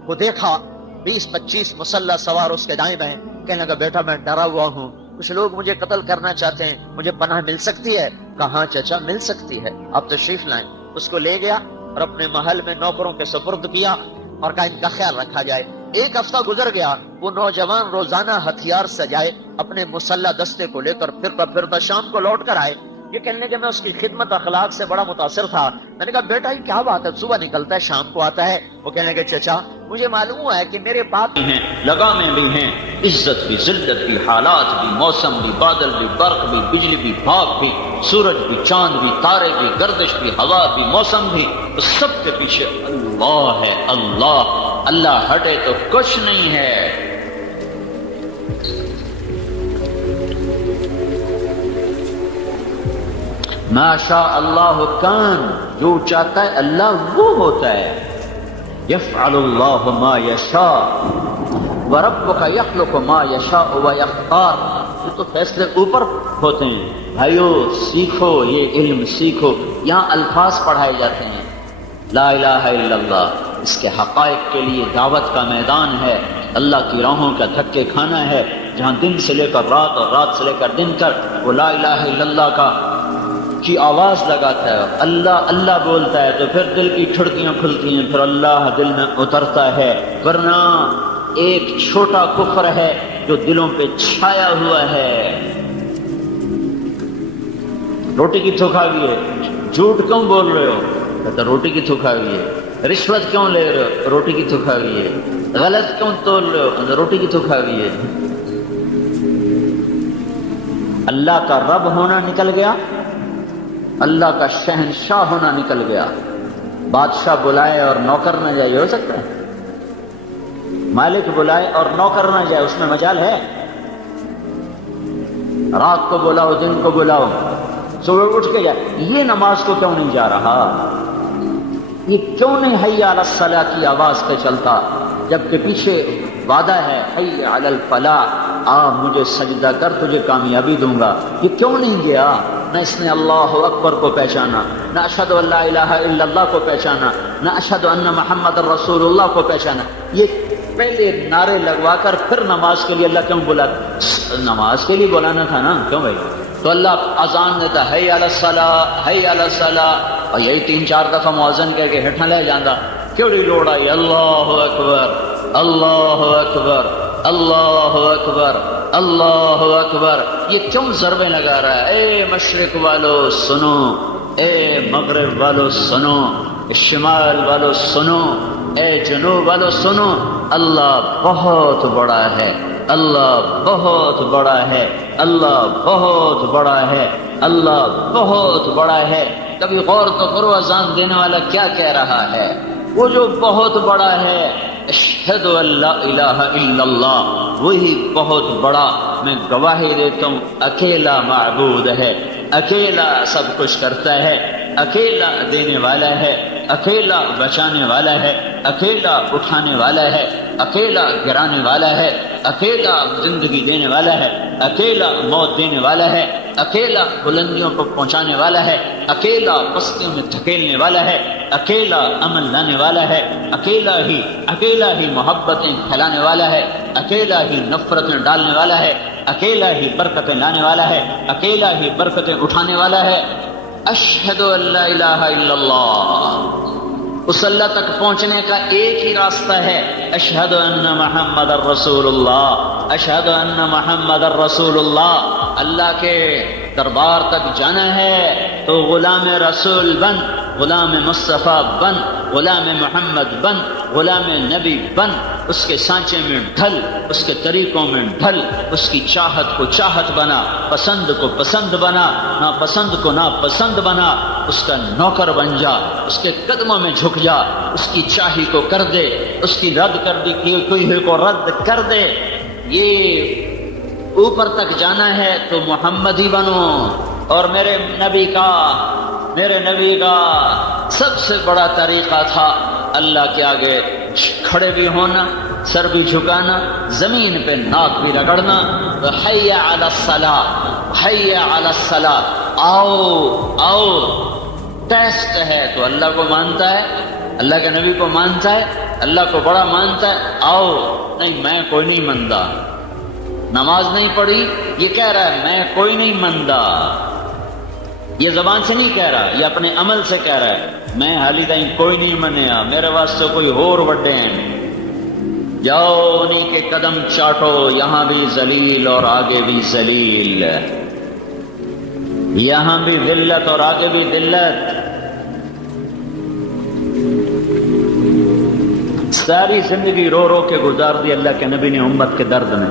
کو دیکھا 20-25 مسلح سوار اس کے دائیں بائیں، کہنے لگا بیٹا میں ڈرا ہوا ہوں، کچھ لوگ مجھے قتل کرنا چاہتے ہیں، مجھے پناہ مل سکتی ہے؟ کہا ہاں چچا مل سکتی ہے، آپ تشریف لائیں۔ اس کو لے گیا اور اپنے محل میں نوکروں کے سپرد کیا اور کہا ان کا خیال رکھا جائے۔ ایک ہفتہ گزر گیا، وہ نوجوان روزانہ ہتھیار سجائے اپنے مسلح دستے کو لے کر پھرتا پھرتا شام کو لوٹ کر آئے۔ یہ کہنے کہ میں اس کی خدمت اخلاق سے بڑا متاثر تھا۔ میں نے کہا بیٹا یہ کیا بات ہے، صبح نکلتا ہے شام کو آتا ہے؟ وہ کہنے کہ چچا مجھے معلوم ہوا ہے کہ میرے باپ ہیں، لگامیں بھی ہیں، عزت بھی، ذلت بھی، حالات بھی، موسم بھی، بادل بھی، برق بھی، بجلی بھی، بھاگ بھی، سورج بھی، چاند بھی، تارے بھی، گردش بھی، ہوا بھی، موسم بھی، اس سب کے پیچھے اللہ ہے۔ اللہ اللہ ہٹے تو کچھ نہیں ہے۔ ما شاء اللہ کان، جو چاہتا ہے اللہ وہ ہوتا ہے۔ یفعل اللہ ما یشاء وربک یخلق ما یشاء ویختار، یہ تو فیصلے اوپر ہوتے ہیں۔ بھائیو سیکھو، یہ علم سیکھو۔ یہاں الفاظ پڑھائے جاتے ہیں، لا الہ الا اللہ، اس کے حقائق کے لیے دعوت کا میدان ہے، اللہ کی راہوں کا دھکے کھانا ہے، جہاں دن سے لے کر رات اور رات سے لے کر دن تک وہ لا الہ الا اللہ کی آواز لگاتا ہے، اللہ اللہ بولتا ہے، تو پھر دل کی کھڑکیاں کھلتی ہیں، پھر اللہ دل میں اترتا ہے۔ ورنہ ایک چھوٹا کفر ہے جو دلوں پہ چھایا ہوا ہے۔ روٹی کی تھوکا ہوئی ہے، جھوٹ کیوں بول رہے ہو؟ کہتا روٹی کی تھوکا ہوئی ہے۔ رشوت کیوں لے رہے ہو؟ روٹی کی تھوکا ہوئی ہے۔ غلط کیوں تول رہے ہو؟ روٹی کی تھوکا ہوئی ہے۔ اللہ کا رب ہونا نکل گیا، اللہ کا شہنشاہ ہونا نکل گیا۔ بادشاہ بلائے اور نوکر نہ جائے، ہو سکتا ہے؟ مالک بلائے اور نوکر نہ جائے، اس میں مجال ہے؟ رات کو بلاؤ، دن کو بلاؤ، صبح اٹھ کے جائے۔ یہ نماز کو کیوں نہیں جا رہا؟ یہ کیوں نہیں حی علی الصلاۃ کی آواز پہ چلتا، جبکہ پیچھے وعدہ ہے حی علی الفلاح، آ مجھے سجدہ کر تجھے کامیابی دوں گا۔ یہ کیوں نہیں گیا؟ نہ اس نے اللہ اکبر کو پہچانا، نہ اشہد ان لا الہ الا اللہ کو پہچانا، نہ اشہد ان محمد رسول اللہ کو پہچانا۔ یہ پہلے نعرے لگوا کر پھر نماز کے لیے اللہ کیوں بلا؟ نماز کے لیے بلانا تھا نا، کیوں بھائی؟ تو اللہ اذان دیتا حی علی الصلاۃ، حی علی الصلاۃ، اور یہی 3-4 دفعہ مؤذن کہہ کے ہٹھا لے جاندہ، کیوں نہیں لوڑ آئی اللہ اکبر اللہ اکبر اللہ اکبر اللہ اکبر؟ یہ کیوں ضربیں لگا رہا ہے؟ اے مشرق والو سنو، اے مغرب والو سنو، شمال والو سنو، اے جنوب والو سنو، اللہ بہت بڑا ہے، اللہ بہت بڑا ہے، اللہ بہت بڑا ہے، اللہ بہت بڑا ہے۔ کبھی غور تو کرو اذان دینے والا کیا کہہ رہا ہے؟ وہ جو بہت بڑا ہے، اشہد ان لا الہ الا اللہ، وہی بہت بڑا میں گواہی دیتا ہوں، اکیلا معبود ہے، اکیلا سب کچھ کرتا ہے، اکیلا دینے والا ہے، اکیلا بچانے والا ہے، اکیلا اٹھانے والا ہے، اکیلا گرانے والا ہے۔ اکیلا زندگی دینے والا ہے، اکیلا موت دینے والا ہے، اکیلا بلندیوں کو پہنچانے والا ہے، اکیلا پستیوں میں دھکیلنے والا ہے، اکیلا امن لانے والا ہے، اکیلا ہی محبتیں پھیلانے والا ہے، اکیلا ہی نفرتیں ڈالنے والا ہے، اکیلا ہی برکتیں لانے والا ہے، اکیلا ہی برکتیں اٹھانے والا ہے۔ اشہد ان لا الہ الا اللہ، اس اللہ تک پہنچنے کا ایک ہی راستہ ہے، اشہد ان محمد الرسول اللہ، اشہد ان محمد الرسول اللہ۔ اللہ کے دربار تک جانا ہے تو غلام رسول بن، غلام مصطفیٰ بن، غلام محمد بن، غلام نبی بن، اس کے سانچے میں ڈھل، اس کے طریقوں میں ڈھل، اس کی چاہت کو چاہت بنا، پسند کو پسند بنا، ناپسند کو ناپسند بنا، اس کا نوکر بن جا، اس کے قدموں میں جھک جا، اس کی چاہی کو کر دے، اس کی رد کر دی کوئی کو رد کر دے۔ یہ اوپر تک جانا ہے تو محمدی بنو۔ اور میرے نبی کا سب سے بڑا طریقہ تھا اللہ کے آگے کھڑے بھی ہونا، سر بھی جھکانا، زمین پہ ناک بھی رگڑنا، حی علی الصلاۃ، حی علی الصلاۃ، آؤ۔ ٹیسٹ ہے تو اللہ کو مانتا ہے، اللہ کے نبی کو مانتا ہے، اللہ کو بڑا مانتا ہے، آؤ۔ نہیں میں کوئی نہیں مندا، نماز نہیں پڑھی، یہ کہہ رہا ہے میں کوئی نہیں مندا، یہ زبان سے نہیں کہہ رہا، یہ اپنے عمل سے کہہ رہا ہے، میں حالی تائیں کوئی نہیں منیا، میرے واسطے کوئی اور وڈے ہیں، جاؤ انہی کے قدم چاٹو، یہاں بھی ذلیل اور آگے بھی ذلیل، یہاں بھی ذلت اور آگے بھی ذلت۔ ساری زندگی رو رو کے گزار دی اللہ کے نبی نے امت کے درد میں،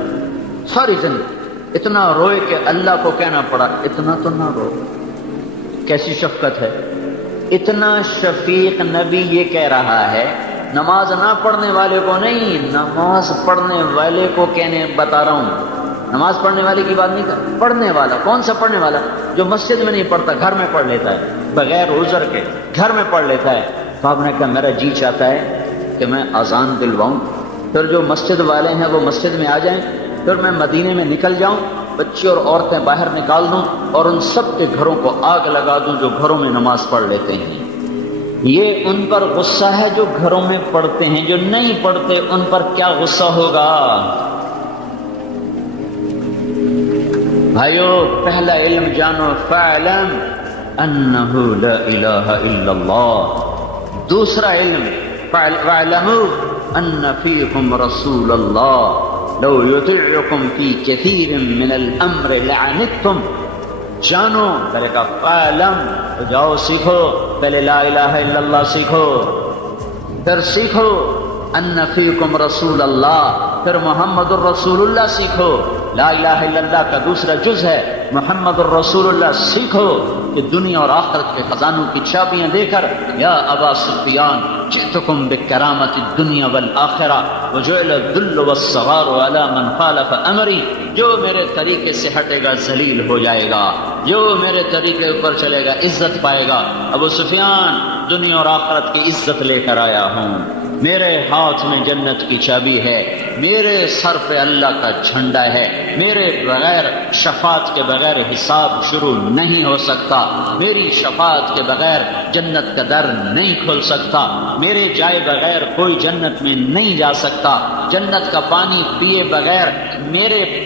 ساری زندگی اتنا روئے کہ اللہ کو کہنا پڑا اتنا تو نہ رو۔ کیسی شفقت ہے، اتنا شفیق نبی یہ کہہ رہا ہے، نماز نہ پڑھنے والے کو نہیں، نماز پڑھنے والے کو کہنے بتا رہا ہوں، نماز پڑھنے والے کی بات نہیں کر، پڑھنے والا۔ کون سا پڑھنے والا؟ جو مسجد میں نہیں پڑھتا، گھر میں پڑھ لیتا ہے بغیر عذر کے، گھر میں پڑھ لیتا ہے۔ تو آپ نے کہا میرا جی چاہتا ہے کہ میں اذان دلواؤں، پھر جو مسجد والے ہیں وہ مسجد میں آ جائیں، پھر میں مدینے میں نکل جاؤں، بچے اور عورتیں باہر نکال دوں اور ان سب کے گھروں کو آگ لگا دوں جو گھروں میں نماز پڑھ لیتے ہیں۔ یہ ان پر غصہ ہے جو گھروں میں پڑھتے ہیں، جو نہیں پڑھتے ان پر کیا غصہ ہوگا؟ بھائیو پہلا علم جانو، فاعلم انہ لا الہ الا اللہ۔ دوسرا علم فاعلموا ان فیکم رسول اللہ لو یطیعکم فی کثیر من الامر لعنتم۔ جانو، پہلے کہا فاعلم، تو جاؤ سیکھو، پہلے لا الہ الا اللہ سیکھو، پھر سیکھو ان فیکم رسول اللہ، پھر محمد الرسول اللہ سیکھو۔ لا الہ الا اللہ کا دوسرا جز ہے محمد الرسول اللہ۔ سیکھو کہ دنیا اور آخرت کے خزانوں کی چابیاں دے کر، یا ابا سفیان جئتکم بکرامت الدنیا والآخرہ وجعل الذل والصغار علی من خالف امری۔ جو میرے طریقے سے ہٹے گا ذلیل ہو جائے گا، جو میرے طریقے اوپر چلے گا عزت پائے گا۔ ابو سفیان دنیا اور آخرت کی عزت لے کر آیا ہوں، میرے ہاتھ میں جنت کی چابی ہے، میرے سر پہ اللہ کا جھنڈا ہے، میرے بغیر شفاعت کے بغیر حساب شروع نہیں ہو سکتا، میری شفاعت کے بغیر جنت کا در نہیں کھل سکتا، میرے جائے بغیر کوئی جنت میں نہیں جا سکتا، جنت کا پانی پیے بغیر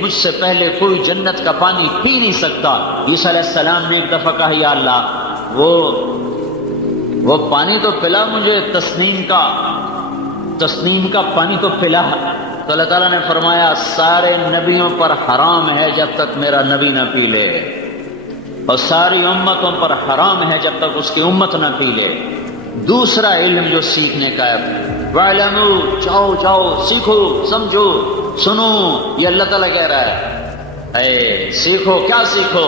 مجھ سے پہلے کوئی جنت کا پانی پی نہیں سکتا۔ عیسیٰ علیہ السلام نے ایک دفعہ کہا یا اللہ وہ پانی تو پلا مجھے، تسنیم کا پانی تو پلا۔ تو اللہ تعالیٰ نے فرمایا سارے نبیوں پر حرام ہے جب تک میرا نبی نہ پی لے، اور ساری امتوں پر حرام ہے جب تک اس کی امت نہ پی لے۔ دوسرا علم جو سیکھنے کا ہے، وَاعْلَمُوا، جاؤ سیکھو، سمجھو، سنو، یہ اللہ تعالیٰ کہہ رہا ہے سیکھو۔ کیا سیکھو؟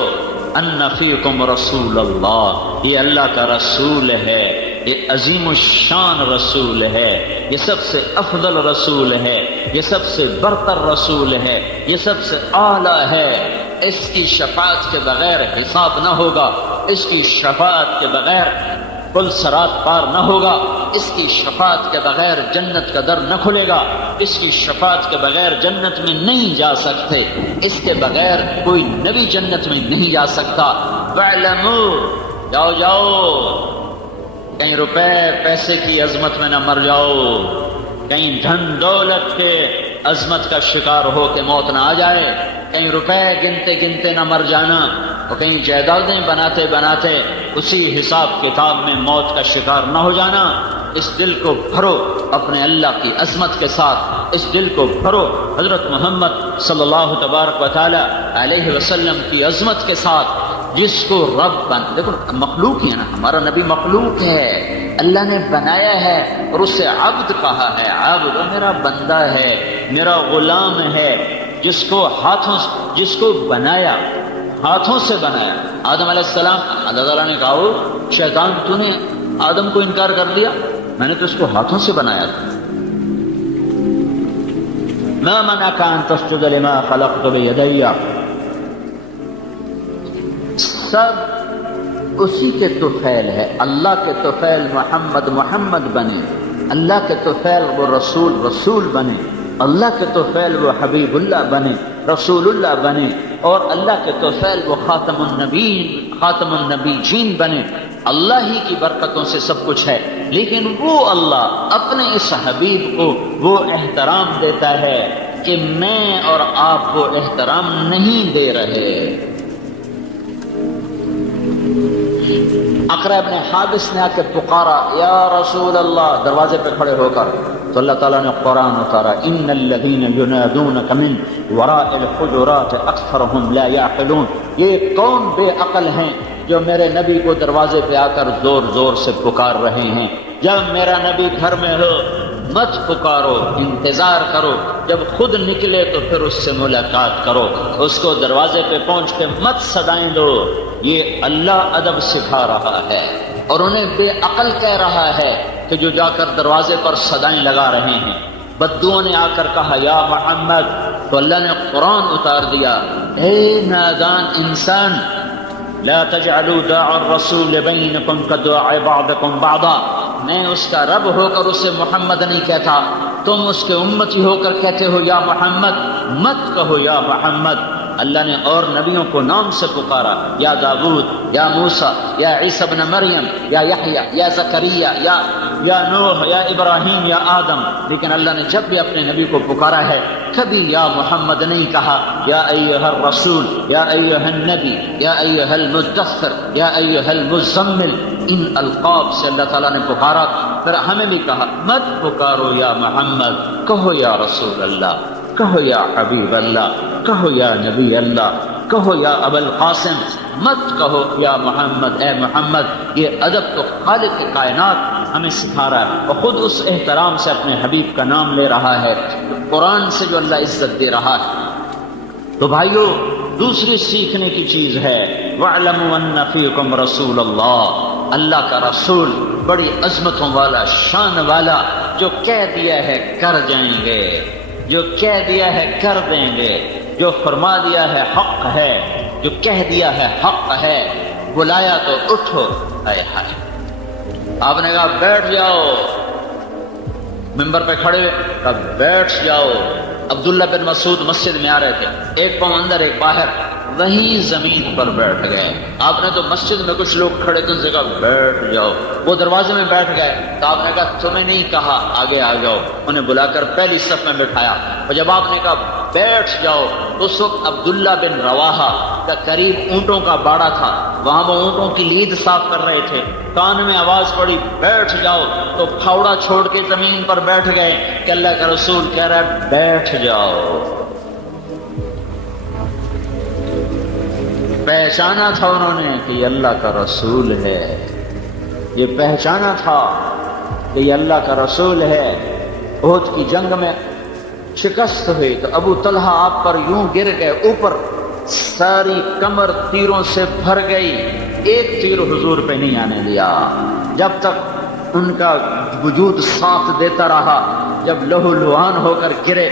ان فیکم رسول اللہ، یہ اللہ کا رسول ہے، یہ عظیم الشان رسول ہے، یہ سب سے افضل رسول ہے، یہ سب سے برتر رسول ہے، یہ سب سے اعلیٰ ہے۔ اس کی شفاعت کے بغیر حساب نہ ہوگا، اس کی شفاعت کے بغیر پل صراط پار نہ ہوگا، اس کی شفاعت کے بغیر جنت کا در نہ کھلے گا، اس کی شفاعت کے بغیر جنت میں نہیں جا سکتے، اس کے بغیر کوئی نبی جنت میں نہیں جا سکتا۔ وَاعْلَمُوا، جاؤ جاؤ، کہیں روپے پیسے کی عظمت میں نہ مر جاؤ، کہیں دھن دولت کے عظمت کا شکار ہو کے موت نہ آ جائے، کہیں روپے گنتے گنتے نہ مر جانا، اور کہیں جائیدادیں بناتے بناتے اسی حساب کتاب میں موت کا شکار نہ ہو جانا۔ اس دل کو بھرو اپنے اللہ کی عظمت کے ساتھ، اس دل کو بھرو حضرت محمد صلی اللہ تبارک و تعالی علیہ وسلم کی عظمت کے ساتھ، جس کو رب دیکھو مخلوق ہی ہے نا، ہمارا نبی مخلوق ہے، اللہ نے بنایا ہے اور اس سے عبد کہا ہے، عبد میرا بندہ ہے، میرا غلام ہے، جس کو بنایا، ہاتھوں سے بنایا۔ آدم علیہ السلام، اللہ تعالیٰ نے کہا شیطان تو نے آدم کو انکار کر دیا، میں نے تو اس کو ہاتھوں سے بنایا تھا۔ ما منعك ان تسجد لما خلقت بيدي، سب اسی کے طفیل ہے، اللہ کے طفیل محمد بنے، اللہ کے طفیل وہ رسول بنے، اللہ کے طفیل وہ حبیب اللہ بنے، رسول اللہ بنے، اور اللہ کے طفیل وہ خاتم النبیین بنے۔ اللہ ہی کی برکتوں سے سب کچھ ہے، لیکن وہ اللہ اپنے اس حبیب کو وہ احترام دیتا ہے کہ میں اور آپ کو احترام نہیں دے رہے۔ اقرا ابن حابس نے آ کے پکارا یا رسول اللہ، دروازے پہ کھڑے ہو کر، تو اللہ تعالیٰ نے قرآن اتارا، ان الذین ینادونک من وراء الحجرات اکثرهم لا یعقلون، یہ کون بے عقل ہیں جو میرے نبی کو دروازے پہ آ کر زور زور سے پکار رہے ہیں۔ جب میرا نبی گھر میں ہو مت پکارو، انتظار کرو، جب خود نکلے تو پھر اس سے ملاقات کرو، اس کو دروازے پہ پہنچ کے مت صدائیں دو۔ یہ اللہ ادب سکھا رہا ہے اور انہیں بے عقل کہہ رہا ہے کہ جو جا کر دروازے پر صدائیں لگا رہے ہیں۔ بدوؤں نے آ کر کہا یا محمد، تو اللہ نے قرآن اتار دیا، اے نادان انسان، لا تجعلوا داع الرسول بینکم کدعاء بعضکم بعضا، میں اس کا رب ہو کر اسے محمد نہیں کہتا، تم اس کے امتی ہو کر کہتے ہو یا محمد، مت کہو یا محمد۔ اللہ نے اور نبیوں کو نام سے پکارا، یا داؤد، یا موسیٰ، یا عیسیٰ ابن مریم، یا یحییٰ، یا زکریا، یا نوح، یا ابراہیم، یا آدم، لیکن اللہ نے جب بھی اپنے نبی کو پکارا ہے کبھی یا محمد نہیں کہا۔ یا ایھا الرسول، یا ایھا النبی، یا ایھا المدثر، یا ایھا المزمل، ان القاب سے اللہ تعالیٰ نے پکارا۔ پھر ہمیں بھی کہا مت پکارو یا محمد، کہو یا رسول اللہ، کہو یا حبیب اللہ، کہو یا نبی اللہ، کہو یا ابا القاسم، مت کہو یا محمد، اے محمد۔ یہ ادب تو خالق کائنات ہمیں سکھا رہا ہے، اور خود اس احترام سے اپنے حبیب کا نام لے رہا ہے، قرآن سے جو اللہ عزت دے رہا ہے۔ تو بھائیو، دوسری سیکھنے کی چیز ہے وَاعْلَمُوا أَنَّ فِيكُمْ رَسُولَ اللَّهِ، اللہ کا رسول بڑی عظمتوں والا، شان والا، جو کہہ دیا ہے کر جائیں گے، جو کہہ دیا ہے کر دیں گے، جو فرما دیا ہے حق ہے، جو کہہ دیا ہے حق ہے، بلایا تو اٹھو، ہائے ہائے۔ آپ نے کہا بیٹھ جاؤ، ممبر پہ کھڑے ہوئے کہا بیٹھ جاؤ۔ عبداللہ بن مسعود مسجد میں آ رہے تھے، ایک پاؤں اندر ایک باہر، وہیں زمین پر بیٹھ گئے۔ آپ نے تو مسجد میں کچھ لوگ کھڑے تھے، ان سے کہا بیٹھ جاؤ، وہ دروازے میں بیٹھ گئے، تو آپ نے کہا تمہیں نہیں کہا آگے آ جاؤ، انہیں بلا کر پہلی صف میں بٹھایا، اور جب آپ نے کہا بیٹھ جاؤ، اس وقت عبداللہ بن رواحہ کا قریب اونٹوں کا باڑا تھا، وہاں وہ اونٹوں کی لید صاف کر رہے تھے، کان میں آواز پڑی بیٹھ جاؤ، تو پھاوڑا چھوڑ کے زمین پر بیٹھ گئے کہ اللہ کا رسول کہہ رہا ہے بیٹھ جاؤ۔ پہچانا تھا انہوں نے کہ یہ اللہ کا رسول ہے، یہ پہچانا تھا کہ یہ اللہ کا رسول ہے۔ احد کی جنگ میں شکست ہوئی تو ابو طلحہ آپ پر یوں گر گئے، اوپر ساری کمر تیروں سے بھر گئی، ایک تیر حضور پہ نہیں آنے دیا، جب تک ان کا وجود ساتھ دیتا رہا۔ جب لہو لہان ہو کر گرے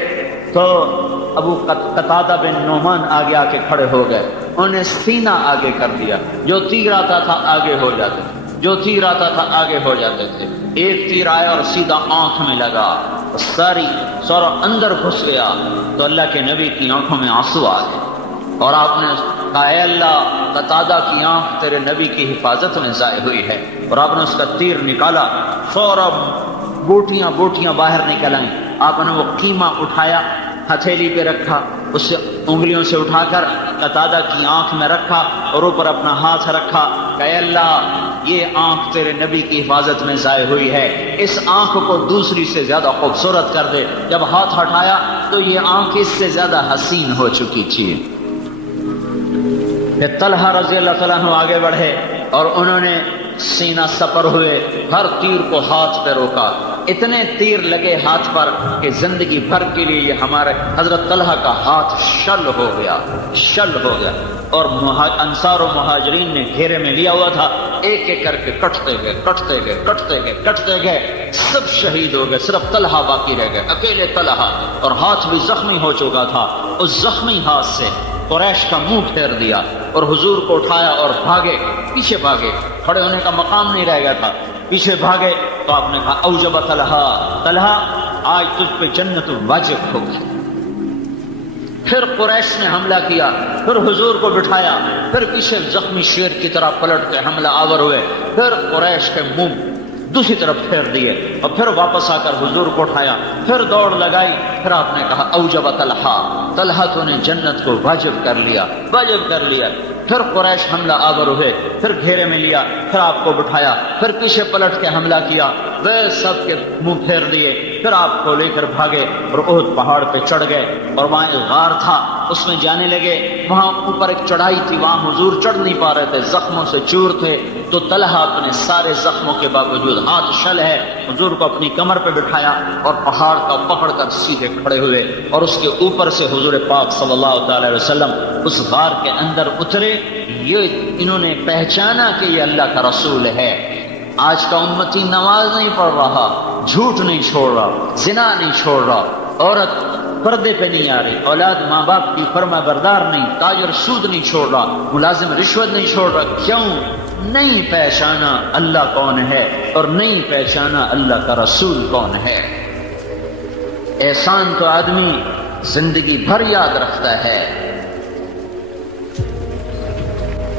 تو ابو قتادہ بن نعمان آگے آ کے کھڑے ہو گئے، انہیں سینہ آگے کر دیا، جو تیر آتا تھا آگے ہو جاتے، جو تیر آتا تھا آگے ہو جاتے تھے. ایک تیر آیا اور سیدھا آنکھ میں لگا، سارا اندر گھس گیا. تو اللہ کے نبی کی آنکھوں میں آنسو آ گئے اور آپ نے کہا اے اللہ، قتادہ کی آنکھ تیرے نبی کی حفاظت میں ضائع ہوئی ہے. اور آپ نے اس کا تیر نکالا، فوراً بوٹیاں بوٹیاں باہر نکل آئیں. آپ نے وہ قیمہ اٹھایا، ہتھیلی پہ رکھا، اس سے انگلیوں سے اٹھا کر قتادہ کی آنکھ میں رکھا اور اوپر اپنا ہاتھ رکھا کہ اے اللہ، یہ آنکھ تیرے نبی کی حفاظت میں ضائع ہوئی ہے، اس آنکھ کو دوسری سے زیادہ خوبصورت کر دے. جب ہاتھ ہٹایا تو یہ آنکھ اس سے زیادہ حسین ہو چکی تھی. پھر طلحہ رضی اللہ تعالیٰ عنہ آگے بڑھے اور انہوں نے سینہ سپر ہوئے، ہر تیر کو ہاتھ پہ روکا. اتنے تیر لگے ہاتھ پر کہ زندگی بھر کے لیے یہ ہمارے حضرت طلحہ کا ہاتھ شل ہو گیا. اور انصار و مہاجرین نے گھیرے میں لیا ہوا تھا، ایک ایک کر کے کٹتے گئے، سب شہید ہو گئے، صرف طلحہ باقی رہ گئے، اکیلے طلحہ. اور ہاتھ بھی زخمی ہو چکا تھا. اس زخمی ہاتھ سے قریش کا منہ پھیر دیا اور حضور کو اٹھایا اور پیچھے بھاگے. کھڑے ہونے کا مقام نہیں رہ گیا تھا، پیچھے بھاگے. تو آپ نے کہا اوجب طلحہ، آج تجھ پہ جنت واجب ہوگی. پھر قریش نے حملہ کیا، پھر حضور کو بٹھایا، پھر پیچھے زخمی شیر کی طرح پلٹ کے حملہ آور ہوئے، پھر قریش کے منہ دوسری طرف پھیر دیے اور پھر واپس آ کر حضور کو اٹھایا، پھر دوڑ لگائی. پھر آپ نے کہا اوجب طلحہ تو نے جنت کو واجب کر لیا. پھر قریش حملہ آور ہوئے، پھر گھیرے میں لیا، پھر آپ کو بٹھایا، پھر پیچھے پلٹ کے حملہ کیا، وہ سب کے منہ پھیر دیے. پھر آپ کو لے کر بھاگے اور احد پہاڑ پہ چڑھ گئے اور وہاں ایک غار تھا، اس میں جانے لگے. وہاں اوپر ایک چڑھائی تھی، وہاں حضور چڑھ نہیں پا رہے تھے، زخموں سے چور تھے. تو طلحہ اپنے سارے زخموں کے باوجود، ہاتھ شل ہے، حضور کو اپنی کمر پہ بٹھایا اور پہاڑ کا پکڑ کر سیدھے کھڑے ہوئے اور اس کے اوپر سے حضور پاک صلی اللہ تعالی علیہ وسلم اس غار کے اندر اترے. یہ انہوں نے پہچانا کہ یہ اللہ کا رسول ہے. آج کا امتی نماز نہیں پڑھ رہا، جھوٹ نہیں چھوڑ رہا، زنا نہیں چھوڑ رہا، عورت پردے پہ نہیں آ رہی، اولاد ماں باپ کی فرما بردار نہیں، تاجر سود نہیں چھوڑ رہا، ملازم رشوت نہیں چھوڑ رہا. کیوں؟ نہیں پہچانا اللہ کون ہے اور نہیں پہچانا اللہ کا رسول کون ہے. احسان تو آدمی زندگی بھر یاد رکھتا ہے.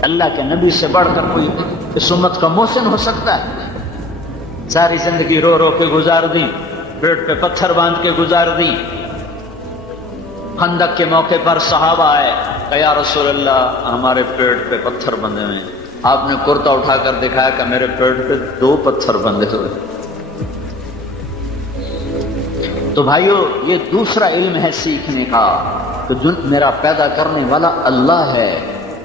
اللہ کے نبی سے بڑھ کر کوئی اس امت کا محسن ہو سکتا ہے؟ ساری زندگی رو رو کے گزار دی، پیٹ پہ پتھر باندھ کے گزار دی. خندق کے موقع پر صحابہ آئے کہ یا رسول اللہ ہمارے پیٹ پہ پتھر بندھے ہوئے ہیں. آپ نے کرتا اٹھا کر دکھایا کہ میرے پیٹ پہ 2 پتھر بندھے ہوئے. تو بھائیو، یہ دوسرا علم ہے سیکھنے کا کہ میرا پیدا کرنے والا اللہ ہے.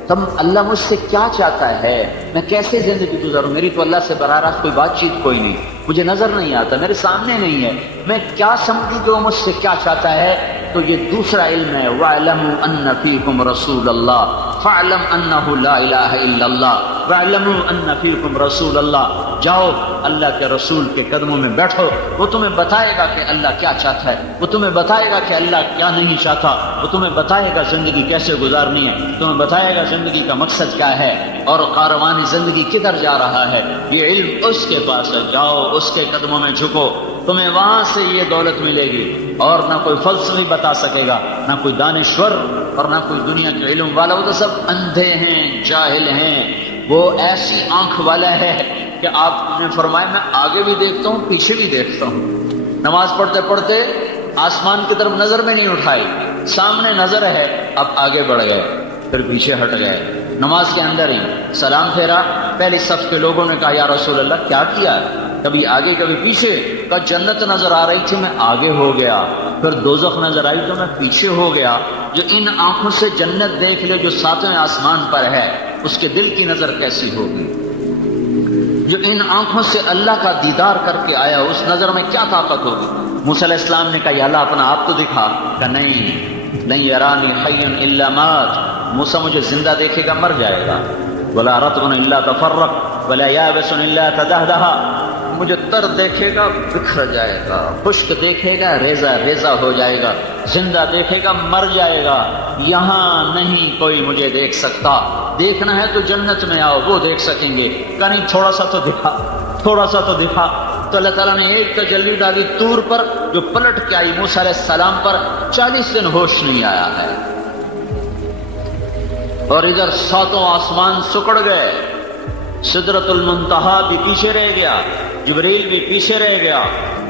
تم اللہ مجھ سے کیا چاہتا ہے، میں کیسے زندگی گزاروں؟ میری تو اللہ سے براہ راست کوئی بات چیت کوئی نہیں، مجھے نظر نہیں آتا، میرے سامنے نہیں ہے، میں کیا سمجھوں کہ وہ مجھ سے کیا چاہتا ہے؟ تو یہ دوسرا علم ہے. وَاعْلَمُوا أَنَّ فِيكُمْ رَسُولَ اللَّهِ فَاعْلَمْ أَنَّهُ لَا إِلَٰهَ إِلَّا اللَّهِ وَاعْلَمُوا أَنَّ فِيكُمْ رَسُولَ اللَّهِ. جاؤ اللہ کے رسول کے قدموں میں بیٹھو، وہ تمہیں بتائے گا کہ اللہ کیا چاہتا ہے، وہ تمہیں بتائے گا کہ اللہ کیا نہیں چاہتا، وہ تمہیں بتائے گا زندگی کیسے گزارنی ہے، تمہیں بتائے گا زندگی کا مقصد کیا ہے اور کاروان زندگی کدھر جا رہا ہے. یہ علم اس کے پاس ہے. جاؤ اس کے قدموں میں جھکو، تمہیں وہاں سے یہ دولت ملے گی. اور نہ کوئی فلسفی بتا سکے گا، نہ کوئی دانشور اور نہ کوئی دنیا کے علم والا. وہ تو سب اندھے ہیں، جاہل ہیں. وہ ایسی آنکھ والا ہے کہ آپ نے فرمایا میں آگے بھی دیکھتا ہوں پیچھے بھی دیکھتا ہوں. نماز پڑھتے پڑھتے آسمان کی طرف نظر میں نہیں اٹھائی، سامنے نظر ہے، اب آگے بڑھ گئے، پھر پیچھے ہٹ گئے. نماز کے اندر ہی سلام پھیرا، پہلی صف کے لوگوں نے کہا یا رسول اللہ کیا کیا؟ کبھی آگے کبھی پیچھے. کہا جنت نظر آ رہی تھی میں آگے ہو گیا، پھر دوزخ نظر آئی تو میں پیچھے ہو گیا. جو ان آنکھوں سے جنت دیکھ لے جو 7ویں آسمان پر ہے، اس کے دل کی نظر کیسی ہوگی؟ جو ان آنکھوں سے اللہ کا دیدار کر کے آیا، اس نظر میں کیا طاقت ہوگی؟ موسیٰ علیہ السلام نے کہا یا اللہ اپنا آپ تو دکھا. کہ نہیں یرانی حیا الا مات. موسیٰ مجھے زندہ دیکھے گا مر جائے گا. ولا رطب الا تفرق ولا یابس الا تدہدہ. مجھے تر دیکھے گا بکھر جائے گا، خشک دیکھے گا ریزہ ریزہ ہو جائے گا، زندہ دیکھے گا مر جائے گا. یہاں نہیں کوئی مجھے دیکھ سکتا. دیکھنا ہے تو جنت میں آؤ، وہ دیکھ سکیں گے۔ کہ نہیں تھوڑا سا تو دکھا، تھوڑا سا تو دکھا۔ تو اللہ تعالیٰ نے ایک تجلی ڈالی طور پر جو پلٹ کے آئی موسیٰ علیہ السلام پر، 40 دن ہوش نہیں آیا ہے، اور ادھر 7 آسمان سکڑ گئے، سدرۃ المنتہا بھی پیچھے رہ گیا، جبریل بھی پیچھے رہ گیا،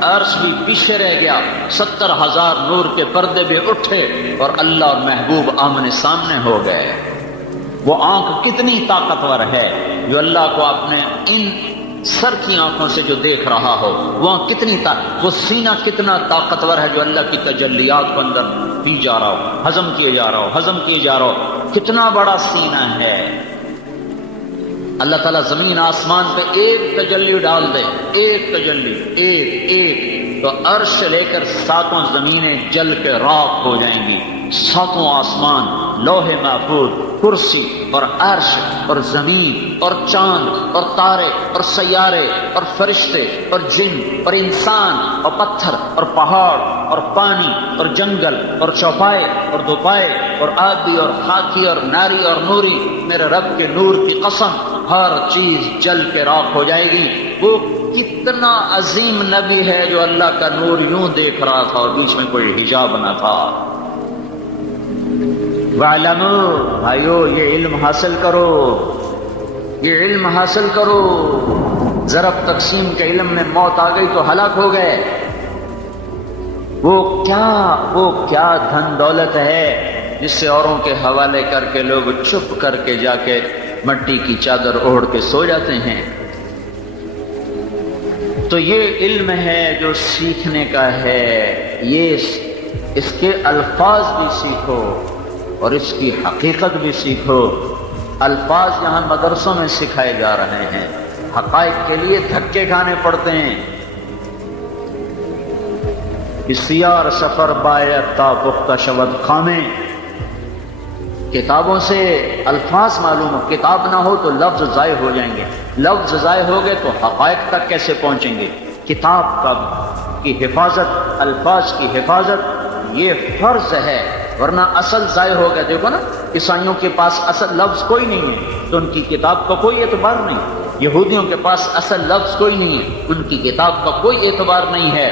عرش بھی پیچھے رہ گیا، 70,000 نور کے پردے بھی اٹھے اور اللہ اور محبوب آمنے سامنے ہو گئے۔ وہ آنکھ کتنی طاقتور ہے جو اللہ کو اپنے ان سر کی آنکھوں سے جو دیکھ رہا ہو، وہ کتنی وہ سینہ کتنا طاقتور ہے جو اللہ کی تجلیات کو اندر دی جا رہا ہو، ہضم کیے جا رہا ہو، ہضم کیے جا رہا ہو، کتنا بڑا سینہ ہے۔ اللہ تعالیٰ زمین آسمان پہ ایک تجلی ڈال دے، ایک تجلی، ایک تو عرش سے لے کر 7 زمینیں جل کے راکھ ہو جائیں گی، 7 آسمان، لوح محفوظ، کرسی اور عرش اور زمین اور چاند اور تارے اور سیارے اور فرشتے اور جن اور انسان اور پتھر اور پہاڑ اور پانی اور جنگل اور چوپائے اور دوپائے اور آدی اور خاکی اور ناری اور نوری، میرے رب کے نور کی قسم ہر چیز جل کے راکھ ہو جائے گی۔ وہ کتنا عظیم نبی ہے جو اللہ کا نور یوں دیکھ رہا تھا اور بیچ میں کوئی حجاب نہ تھا۔ وَاعْلَمُوا، بھائیو یہ علم حاصل کرو، یہ علم حاصل کرو۔ ضرب تقسیم کے علم میں موت آ گئی تو ہلاک ہو گئے۔ وہ کیا دھن دولت ہے جس سے اوروں کے حوالے کر کے لوگ چپ کر کے جا کے مٹی کی چادر اوڑھ کے سو جاتے ہیں۔ تو یہ علم ہے جو سیکھنے کا ہے، یہ اس کے الفاظ بھی سیکھو اور اس کی حقیقت بھی سیکھو۔ الفاظ یہاں مدرسوں میں سکھائے جا رہے ہیں، حقائق کے لیے دھکے کھانے پڑتے ہیں۔ بسیار سفر باید تا پختہ شود خامیں، کتابوں سے الفاظ معلوم ہو، کتاب نہ ہو تو لفظ ضائع ہو جائیں گے، لفظ ضائع ہو گئے تو حقائق تک کیسے پہنچیں گے؟ کتاب کی حفاظت، الفاظ کی حفاظت یہ فرض ہے، ورنہ اصل ضائع ہو گیا۔ دیکھو نا، عیسائیوں کے پاس اصل لفظ کوئی نہیں ہے تو ان کی کتاب کا کوئی اعتبار نہیں، یہودیوں کے پاس اصل لفظ کوئی نہیں ہے، ان کی کتاب کا کوئی اعتبار نہیں ہے۔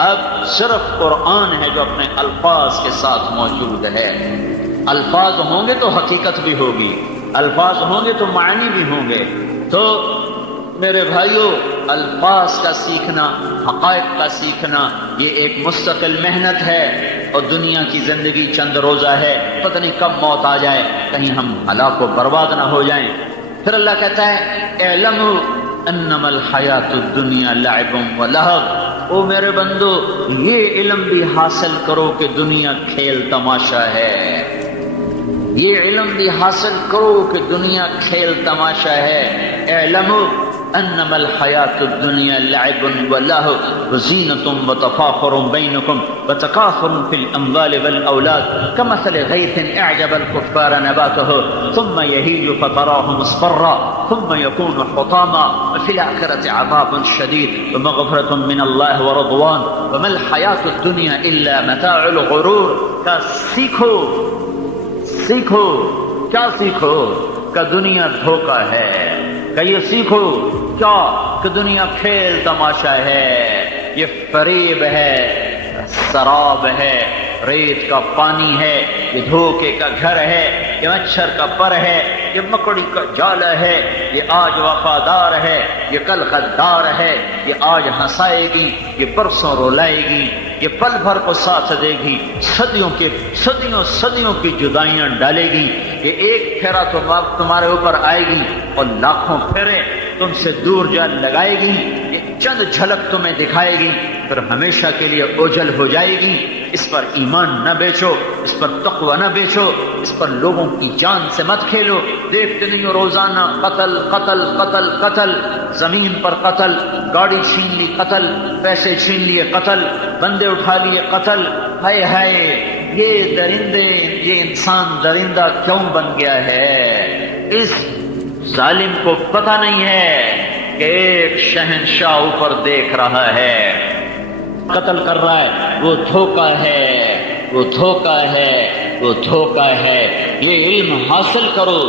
اب صرف قرآن ہے جو اپنے الفاظ کے ساتھ موجود ہے۔ الفاظ ہوں گے تو حقیقت بھی ہوگی، الفاظ ہوں گے تو معنی بھی ہوں گے۔ تو میرے بھائیوں، الفاظ کا سیکھنا، حقائق کا سیکھنا یہ ایک مستقل محنت ہے، اور دنیا کی زندگی چند روزہ ہے، پتہ نہیں کب موت آ جائے، کہیں ہم ہلاک و برباد نہ ہو جائیں۔ پھر اللہ کہتا ہے اعلموا انما الحیات الدنیا لعب و لہو، او میرے بندو یہ علم بھی حاصل کرو کہ دنیا کھیل تماشا ہے، یہ علم بھی حاصل کرو کہ دنیا کھیل تماشا ہے۔ اعلموا انما الحیات الدنیا لعب ولہو وزینۃ وتفاخر بینکم وتکاثر فی الاموال والاولاد کمثل غیث اعجب الکفار نباتہ ثم یہیج فتراہ مصفرا ثم یکون حطاما وفی الآخرۃ عذاب شدید ومغفرۃ من اللہ ورضوان وما الحیات الدنیا الا متاع الغرور۔ کا سیکھو، کیا سیکھو؟ کہ دنیا دھوکہ ہے، کہ یہ سیکھو کیا کہ دنیا کھیل تماشا ہے، یہ فریب ہے، سراب ہے، ریت کا پانی ہے، یہ دھوکے کا گھر ہے، یہ مچھر کا پر ہے، یہ مکڑی کا جال ہے، یہ آج وفادار ہے، یہ کل غدار ہے، یہ آج ہنسائے گی، یہ پرسوں رولائے گی، یہ پل بھر کو ساتھ دے گی، صدیوں کی جدائیاں ڈالے گی، یہ ایک پھیرا تمہارے اوپر آئے گی اور لاکھوں پھیرے تم سے دور جا لگائے گی، یہ چند جھلک تمہیں دکھائے گی، پھر ہمیشہ کے لیے اوجھل ہو جائے گی۔ اس پر ایمان نہ بیچو، اس پر تقوی نہ بیچو، اس پر لوگوں کی جان سے مت کھیلو۔ دیکھتے نہیں ہو روزانہ قتل قتل قتل قتل، زمین پر قتل، گاڑی چھین لی قتل، پیسے چھین لیے قتل، بندے اٹھا لیے قتل۔ ہائے ہائے، یہ درندے، یہ انسان درندہ کیوں بن گیا ہے؟ اس ظالم کو پتہ نہیں ہے کہ ایک شہنشاہ اوپر دیکھ رہا ہے، قتل کر رہا ہے، وہ دھوکہ ہے، وہ دھوکہ ہے۔ وہ دھوکہ ہے۔ یہ علم حاصل کرو،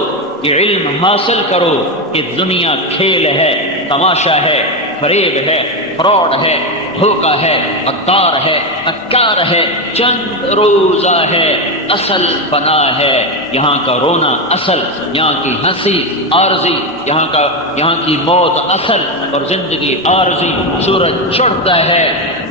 یہ علم حاصل کرو کہ دنیا کھیل ہے، تماشا ہے، فریب ہے، فراڈ ہے، دھوکہ ہے، غدار ہے، مکار ہے، چند روزہ ہے، اصل فنا ہے۔ یہاں کا رونا اصل، یہاں کی ہنسی عارضی، یہاں کی موت اصل اور زندگی عارضی۔ سورج چڑھتا ہے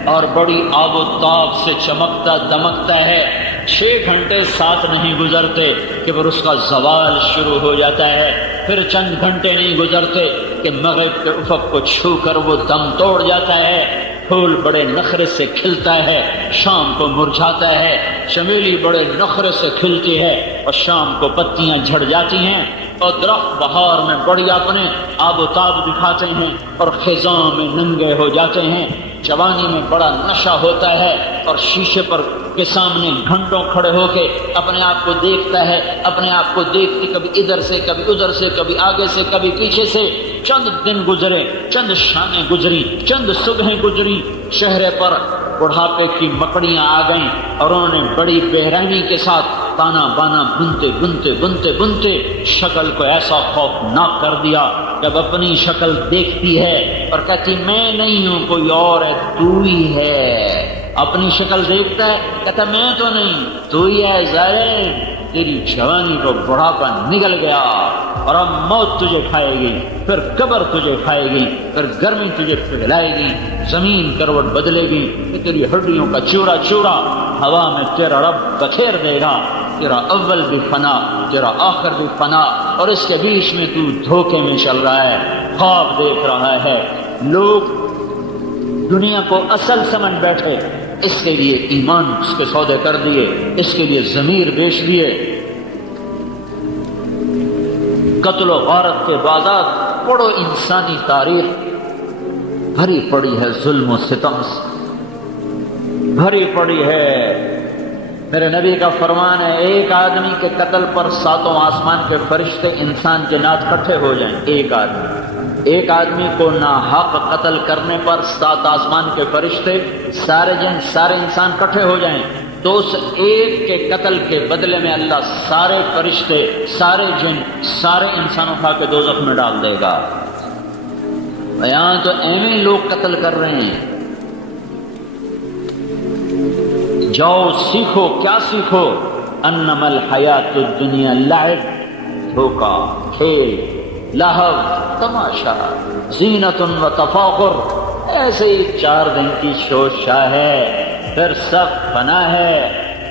اور بڑی آب و تاب سے چمکتا دمکتا ہے، 6 گھنٹے ساتھ نہیں گزرتے کہ پھر اس کا زوال شروع ہو جاتا ہے، پھر چند گھنٹے نہیں گزرتے کہ مغرب کے افق کو چھو کر وہ دم توڑ جاتا ہے۔ پھول بڑے نخرے سے کھلتا ہے، شام کو مرجھاتا ہے، چمیلی بڑے نخرے سے کھلتی ہے اور شام کو پتیاں جھڑ جاتی ہیں، اور درخت بہار میں بڑی اپنے آب و تاب دکھاتے ہیں اور خزاں میں ننگے ہو جاتے ہیں۔ جوانی میں بڑا نشہ ہوتا ہے اور شیشے پر کے سامنے گھنٹوں کھڑے ہو کے اپنے آپ کو دیکھتا ہے، اپنے آپ کو دیکھ کے کبھی ادھر سے کبھی ادھر سے، کبھی آگے سے کبھی پیچھے سے۔ چند دن گزرے، چند شامیں گزری، چند صبحیں گزری، چہرے پر بڑھاپے کی مکڑیاں آ گئیں اور انہوں نے بڑی بےرحمی کے ساتھ تانا بانا بنتے شکل کو ایسا خوفناک کر دیا۔ جب اپنی شکل دیکھتی ہے اور کہتی میں نہیں ہوں کوئی اور ہے، تو ہی ہے۔ اپنی شکل دیکھتا ہے، کہتا میں تو نہیں، تو ہی ہے ظاہر، تیری جوانی کو بڑھاپا نگل گیا اور اب موت تجھے کھائے گی، پھر قبر تجھے کھائے گی، پھر گرمی تجھے پگھلائے گی، زمین کروٹ بدلے گی کہ تیری ہڈیوں کا چورا چورا ہوا میں تیرا رب بکھیر دے گا۔ تیرا اول بھی فنا، تیرا آخر بھی فنا، اور اس کے بیچ میں تو دھوکے میں چل رہا ہے، خواب دیکھ رہا ہے۔ لوگ دنیا کو اصل سمجھ بیٹھے، اس کے لیے ایمان اس کے سودے کر دیے، اس کے لیے ضمیر بیچ دیے۔ قتل و غارت کے بعد پڑھو انسانی تاریخ، بھری پڑی ہے ظلم و ستم سے، بھری پڑی ہے۔ میرے نبی کا فرمان ہے ایک آدمی کے قتل پر 7 آسمان کے فرشتے انسان کے ناچ کٹھے ہو جائیں۔ ایک آدمی کو ناحق قتل کرنے پر 7 آسمان کے فرشتے، سارے جن سارے انسان کٹھے ہو جائیں تو اس ایک کے قتل کے بدلے میں اللہ سارے فرشتے، سارے جن، سارے انسان اٹھا کے دوزخ میں ڈال دے گا۔ یہاں تو ایویں لوگ قتل کر رہے ہیں۔ جاؤ سیکھو، کیا سیکھو؟ انما الحیات الدنیا لعب، دھوکا، کھیل، لہو، تماشا، زینت و تفاخر، ایسے ہی 4 دن کی شو شاہ ہے، پھر سب فنا ہے۔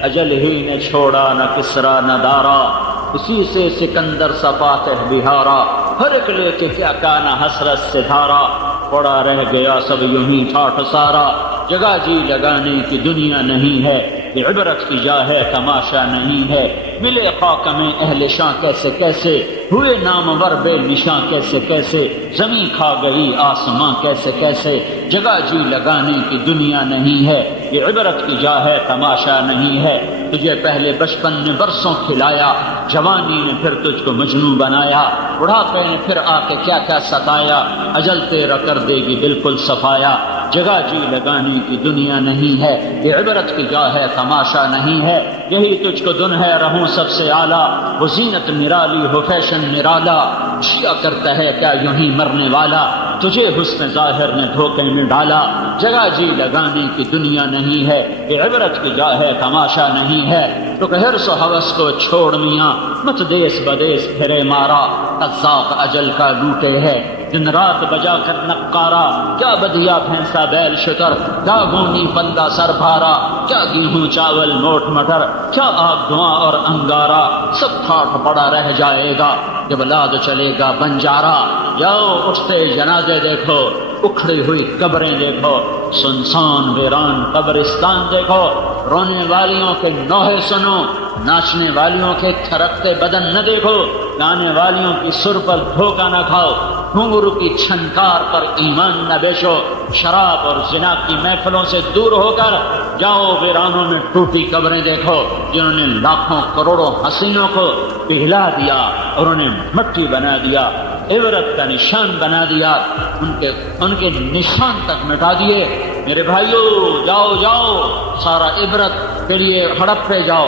اجل ہی نے چھوڑا نہ کسرا نہ دارا، اسی سے سکندر سا فاتح بہارا، ہر ایک لے کے کیا کانا حسرت سے دھارا، پڑا رہ گیا سب یوں ہی ٹھاٹھ سارا۔ جگہ جی لگانے کی دنیا نہیں ہے، یہ عبرت کی جا ہے تماشا نہیں ہے۔ ملے خاک میں اہل شاں کیسے کیسے، ہوئے نامور بے نشاں کیسے کیسے، زمین کھا گئی آسماں کیسے کیسے۔ جگہ جی لگانے کی دنیا نہیں ہے، یہ عبرت کی جا ہے تماشا نہیں ہے۔ تجھے پہلے بچپن نے برسوں کھلایا، جوانی نے پھر تجھ کو مجنون بنایا، بڑھاپے نے پھر آ کے کیا کیا ستایا، اجل تیرا کر دے گی بالکل صفایا۔ جگہ جی لگانے کی دنیا نہیں ہے، یہ عبرت کی جا ہے تماشا نہیں ہے۔ یہی تجھ کو دن ہے رہوں سب سے اعلیٰ، وہ زینت نرالی ہو فیشن نرالا، شیعہ کرتا ہے کیا یوں ہی مرنے والا، تجھے حسن ظاہر نے دھوکے میں ڈالا۔ جگہ جی لگانے کی دنیا نہیں ہے، یہ عبرت کی جا ہے تماشا نہیں ہے۔ تو کہ حرص و ہوس کو چھوڑ میاں، مت دیس بدیس پھرے مارا، قذاق اجل کا لوٹے ہے دن رات بجا کر نقارا۔ کیا بدیا بھینسا بیل شتر، کیا گونی بندہ سر بھارا، کیا گیہوں چاول موٹ مٹر، کیا آگ دھواں اور انگارا، سب ٹھاٹھ پڑا رہ جائے گا جب لاد چلے گا بنجارا۔ جاؤ اٹھتے جنازے دیکھو، اکھڑی ہوئی قبریں دیکھو، سنسان ویران قبرستان دیکھو، رونے والیوں کے نوحے سنو، ناچنے والیوں کے تھرکتے بدن نہ دیکھو، گانے والیوں کی سر پر دھوکہ نہ کھاؤ، گھنگرو کی چھنکار پر ایمان نہ بیچو، شراب اور زنا کی محفلوں سے دور ہو کر جاؤ ویرانوں میں ٹوٹی قبریں دیکھو، جنہوں نے لاکھوں کروڑوں حسینوں کو پگھلا دیا اور انہیں مٹی بنا دیا، عبرت کا نشان بنا دیا، ان کے نشان تک مٹا دیے۔ میرے بھائیو جاؤ سارا عبرت کے لیے ہڑپ پہ جاؤ،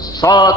7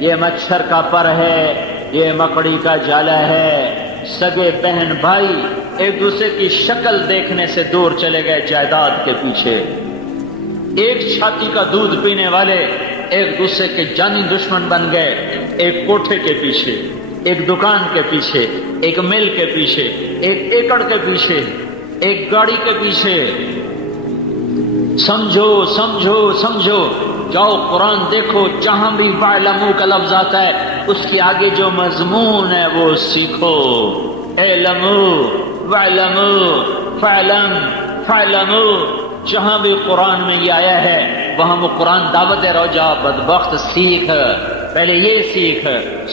یہ مچھر کا پر ہے، یہ مکڑی کا جالا ہے۔ سگے بہن بھائی ایک دوسرے کی شکل دیکھنے سے دور چلے گئے جائیداد کے پیچھے۔ ایک چھاتی کا دودھ پینے والے ایک دوسرے کے جانی دشمن بن گئے، ایک کوٹھے کے پیچھے، ایک دکان کے پیچھے، ایک مل کے پیچھے، ایک ایکڑ کے پیچھے، ایک گاڑی کے پیچھے۔ سمجھو سمجھو سمجھو، جاؤ قرآن دیکھو، جہاں بھی فَاعْلَمُوا کا لفظ آتا ہے اس کے آگے جو مضمون ہے وہ سیکھو۔ اعلموا وَاعْلَمُوا فَاعْلَمْ فَاعْلَمُوا، جہاں بھی قرآن میں یہ آیا ہے وہاں وہ قرآن دعوت دے رہا، جا بدبخت سیکھ، پہلے یہ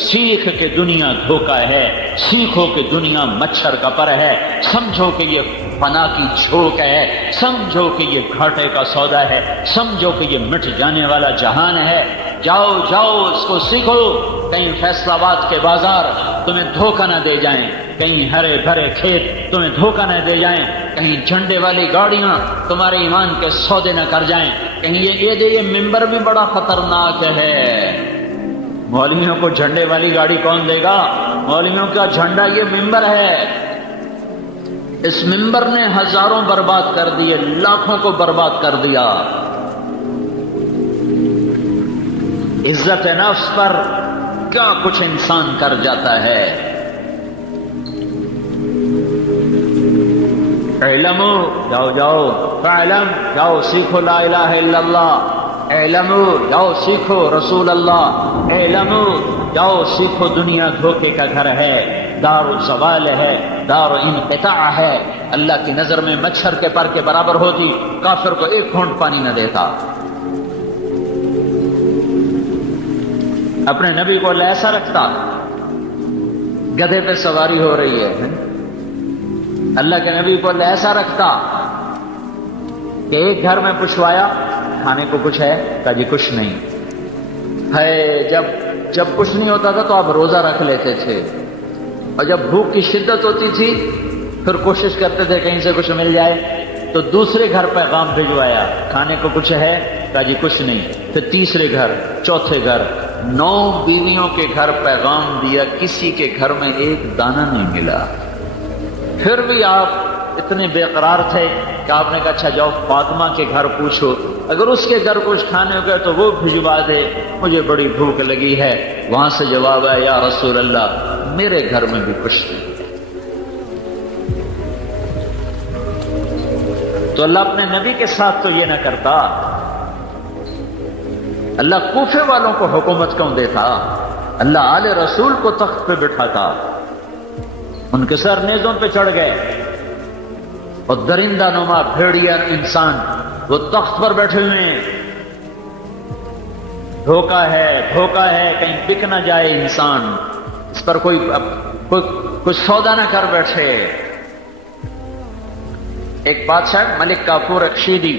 سیکھ کہ دنیا دھوکہ ہے، سیکھو کہ دنیا مچھر کا پر ہے، سمجھو کہ یہ فنا کی جھوک ہے، سمجھو کہ یہ گھاٹے کا سودا ہے، سمجھو کہ یہ مٹ جانے والا جہان ہے۔ جاؤ جاؤ اس کو سیکھو، کہیں فیصل آباد کے بازار تمہیں دھوکہ نہ دے جائیں، کہیں ہرے بھرے کھیت تمہیں دھوکہ نہ دے جائیں، کہیں جھنڈے والی گاڑیاں تمہارے ایمان کے سودے نہ کر جائیں، کہیں یہ ممبر بھی بڑا خطرناک ہے۔ مولویوں کو جھنڈے والی گاڑی کون دے گا؟ مولویوں کا جھنڈا یہ ممبر ہے۔ اس ممبر نے ہزاروں برباد کر دیے، لاکھوں کو برباد کر دیا۔ عزت نفس پر کیا کچھ انسان کر جاتا ہے۔ اعلموا، جاؤ جاؤ، فاعلم، جاؤ سیکھو لا الہ الا اللہ، اعلموا، جاؤ سیکھو رسول اللہ، اعلموا، جاؤ سیکھو دنیا دھوکے کا گھر ہے، دار الزوال ہے، دار انقطاع ہے۔ اللہ کی نظر میں مچھر کے پر کے برابر ہوتی، کافر کو ایک گھونٹ پانی نہ دیتا۔ اپنے نبی کو اللہ ایسا رکھتا، گدھے پہ سواری ہو رہی ہے، اللہ کے نبی کو اللہ ایسا رکھتا کہ ایک گھر میں پوچھوایا کھانے کو کچھ ہے؟ کہا جی کچھ نہیں ہے۔ جب کچھ نہیں ہوتا تھا تو آپ روزہ رکھ لیتے تھے، اور جب بھوک کی شدت ہوتی تھی پھر کوشش کرتے تھے کہیں سے کچھ مل جائے، تو دوسرے گھر پیغام بھجوایا کھانے کو کچھ ہے؟ کہا جی کچھ نہیں۔ پھر تیسرے گھر، چوتھے گھر، 9 بیویوں کے گھر پیغام دیا، کسی کے گھر میں ایک دانہ نہیں ملا۔ پھر بھی آپ اتنے بے قرار تھے کہ آپ نے کہا اچھا جاؤ فاطمہ کے گھر پوچھو، اگر اس کے گھر کچھ کھانے ہو گئے تو وہ بھجوا دے، مجھے بڑی بھوک لگی ہے۔ وہاں سے جواب ہے یا رسول اللہ میرے گھر میں بھی کچھ نہیں۔ تو اللہ اپنے نبی کے ساتھ تو یہ نہ کرتا، اللہ کوفے والوں کو حکومت کیوں دیتا؟ اللہ آل رسول کو تخت پہ بٹھاتا، ان کے سر نیزوں پہ چڑھ گئے، اور درندہ نما بھیڑیا انسان وہ تخت پر بیٹھے ہوئے ہیں۔ دھوکہ ہے، کہیں بک نہ جائے انسان، اس پر کوئی سودا نہ کر بیٹھے۔ ایک بادشاہ ملک کافور اکشیدی،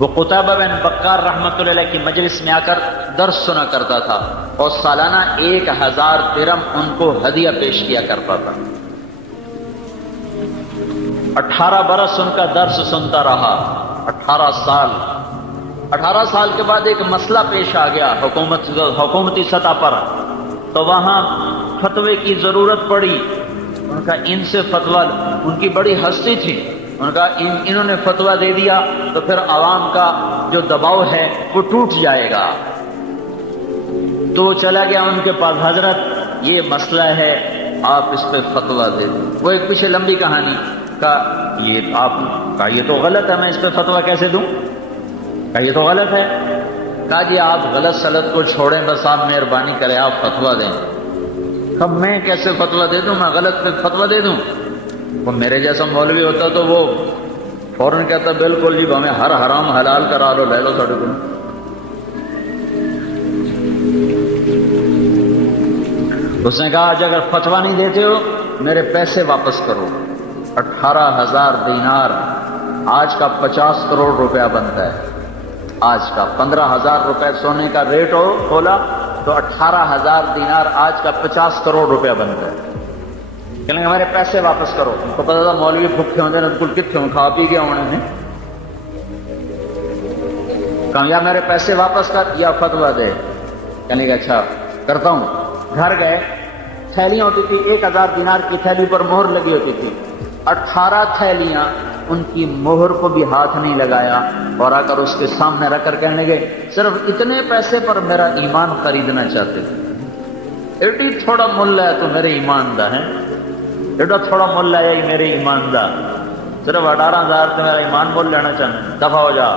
وہ قطبہ بن بکار رحمۃ اللہ علیہ کی مجلس میں آ کر درس سنا کرتا تھا، اور سالانہ 1000 درہم ان کو ہدیہ پیش کیا کرتا تھا۔ 18 برس ان کا درس سنتا رہا، 18 سال کے بعد ایک مسئلہ پیش آ گیا حکومتی سطح پر، تو وہاں فتوے کی ضرورت پڑی۔ ان کا ان سے فتویٰ، ان کی بڑی ہستی تھی، ان کا انہوں نے فتویٰ دے دیا تو پھر عوام کا جو دباؤ ہے وہ ٹوٹ جائے گا۔ تو چلا گیا ان کے پاس، حضرت یہ مسئلہ ہے آپ اس پہ فتویٰ دے دیں۔ وہ ایک پیچھے لمبی کہانی کا، یہ تو غلط ہے، میں اس پہ فتویٰ کیسے دوں؟ کہا یہ تو غلط ہے۔ کہا جی آپ غلط سلط کو چھوڑیں، بس آپ مہربانی کریں آپ فتویٰ دیں۔ کہا میں کیسے فتویٰ دے دوں، میں غلط پہ فتویٰ دے دوں؟ وہ میرے جیسا مولوی ہوتا تو وہ فوراً کہتا بالکل جی ہمیں ہر حرام حلال کرا لو، لے لو ساڑھے کو۔ اس نے کہا اگر فتویٰ نہیں دیتے ہو میرے پیسے واپس کرو۔ 18,000 دینار آج کا 50 کروڑ روپیہ بنتا ہے، آج کا 15,000 روپے سونے کا ریٹ ہو کھولا تو 18,000 دینار آج کا 50 کروڑ روپیہ بنتا ہے۔ کہنے لگے ہمارے پیسے واپس کرو۔ ان کو پتا تھا مولوی بھوکے ہوتے ہیں، بالکل کتنے ہوں، کھا پی گیا انہوں نے۔ کہا یا میرے پیسے واپس کر یا فتویٰ دے۔ کہنے لگا اچھا کرتا ہوں. گھر گئے, تھیلیاں ہوتی تھی, 1000 دینار کی تھیلی پر مہر لگی ہوتی تھی. 18 تھیلیاں, ان کی مہر کو بھی ہاتھ نہیں لگایا, اور آ کر اس کے سامنے رکھ کر کہنے لگے صرف اتنے پیسے پر میرا ایمان خریدنا چاہتے تھے. ایڈی تھوڑا ملا ہے تو میرے ایمان دا ہے, ایڈا تھوڑا ملا ہے میرے ایمان دا, صرف 18,000 سے میرا ایمان مول لینا چاہتے, دفع ہو جا.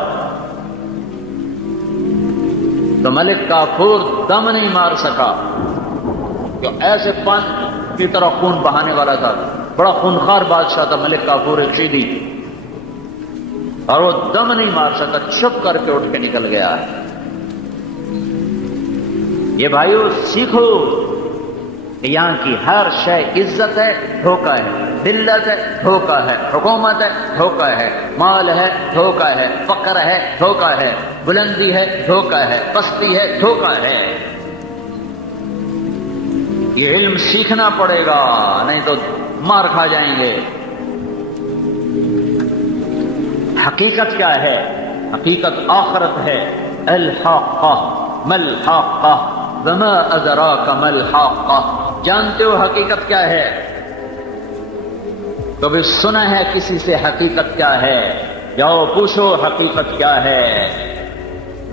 تو ملک کافور دم نہیں مار سکا, کہ ایسے پان کی طرح خون بہانے والا تھا, بڑا خونخوار بادشاہ تھا ملک کافور رشیدی, اور وہ دم نہیں مار سکا, چپ کر کے اٹھ کے نکل گیا. یہ بھائیو سیکھو کہ یہاں کی ہر شے عزت ہے, دھوکہ ہے, ذلت ہے, دھوکہ ہے, حکومت ہے, دھوکہ ہے, مال ہے, دھوکہ ہے, فقر ہے, دھوکہ ہے, بلندی ہے, دھوکہ ہے, پستی ہے, دھوکہ ہے. یہ علم سیکھنا پڑے گا, نہیں تو مار کھا جائیں گے. حقیقت کیا ہے؟ حقیقت آخرت ہے. الحاقہ ملحاقہ وما ادراک ملحاقہ. جانتے ہو حقیقت کیا ہے؟ کبھی سنا ہے کسی سے حقیقت کیا ہے؟ جاؤ پوچھو حقیقت کیا ہے.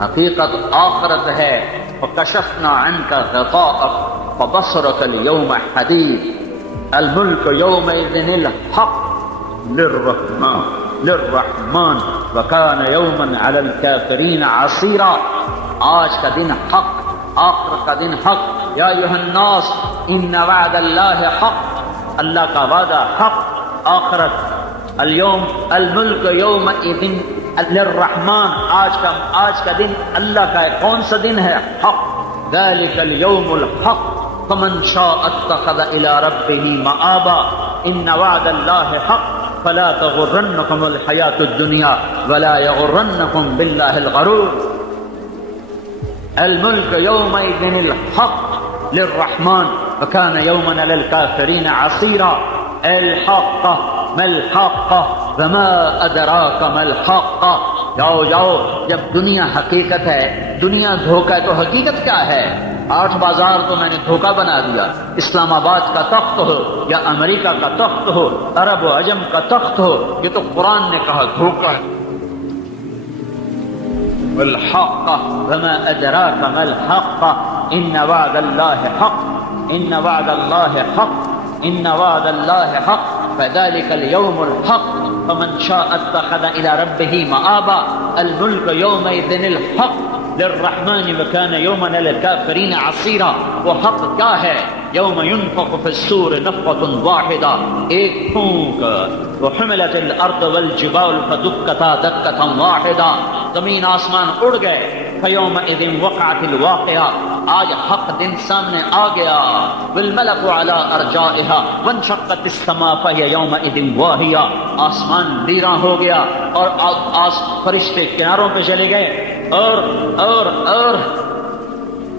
حقیقت آخرت ہے. وکشفنا عنک غطاءک فبصرک اليوم حدید الملک یومئذ الحق للرحمن وکان یوما علی الکافرین عصیرا. آج کا دن حق, آخر کا دن حق. یا ایھا الناس ان وعد اللہ حق, اللہ کا وعدہ حق. آخرت اليوم الملک یومئذ للرحمن, آج کا دن اللہ کا ہے. کون سا دن ہے؟ حق. ذلک اليوم الحق فمن شاء اتخذ الى ربه مآبا. ان وعد اللہ حق فلا تغرنکم الحیاۃ الدنیا ولا یغرنکم باللہ الغرور. الملک یومئذ الحق للرحمن وکان یوما علی الکافرین عصیرا. الحاقہ ملحاقہ وما ادراک ملحاقہ. جاؤ جاؤ, جب دنیا حقیقت ہے, دنیا دھوکہ ہے, تو حقیقت کیا ہے؟ 8 بازار تو میں نے دھوکہ بنا دیا. اسلام آباد کا تخت ہو یا امریکہ کا تخت ہو, عرب و عجم کا تخت ہو, یہ تو قرآن نے کہا دھوکہ ہے. الحاقہ وما ادراک ملحاقہ ان وعد اللہ حق, ان وعد اللہ حق, ان وعد اللہ حق فذلك اليوم الحق فمن شاء اتخذ الى ربه مآبا. الملك يومئذ الحق للرحمن وكان يوما للكافرين عصيرا. وہ حق کیا ہے؟ یوم ينفخ في الصور نفخة واحدة, ایک پھونک. وحملت الارض والجبال فدكتا دكة واحدة, زمین آسمان اڑ گئے. فيومئذ وقعت الواقعة, آج حق دن سامنے آ گیا. والملك على ارجائها وانشقت السماء فهي يومئذ واهية, آسمان ویراں ہو گیا اور فرشتے کناروں پہ چلے گئے. اور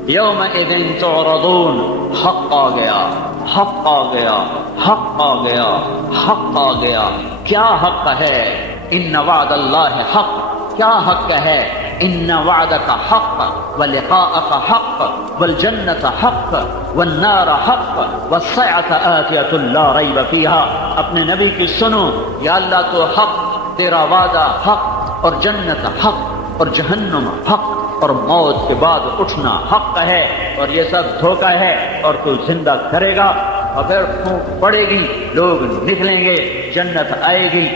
یومئذ تعرضون, حق آ گیا, حق آ گیا, حق آ گیا, حق آ گیا. کیا حق ہے؟ ان وعد اللہ حق. کیا حق ہے؟ ان وعدک حق ولقاءک حق والجنة حق والنار حق والسعة آتیۃ لا ریب فیہا. اپنے نبی کی سنو, یا اللہ تو حق, تیرا وعدہ حق, اور جنت حق, اور جہنم حق, اور موت کے بعد اٹھنا حق ہے, اور یہ سب دھوکہ ہے. اور تو زندہ کرے گا, اور پھر پھونک پڑے گی, لوگ نکلیں گے, جنت آئے گی.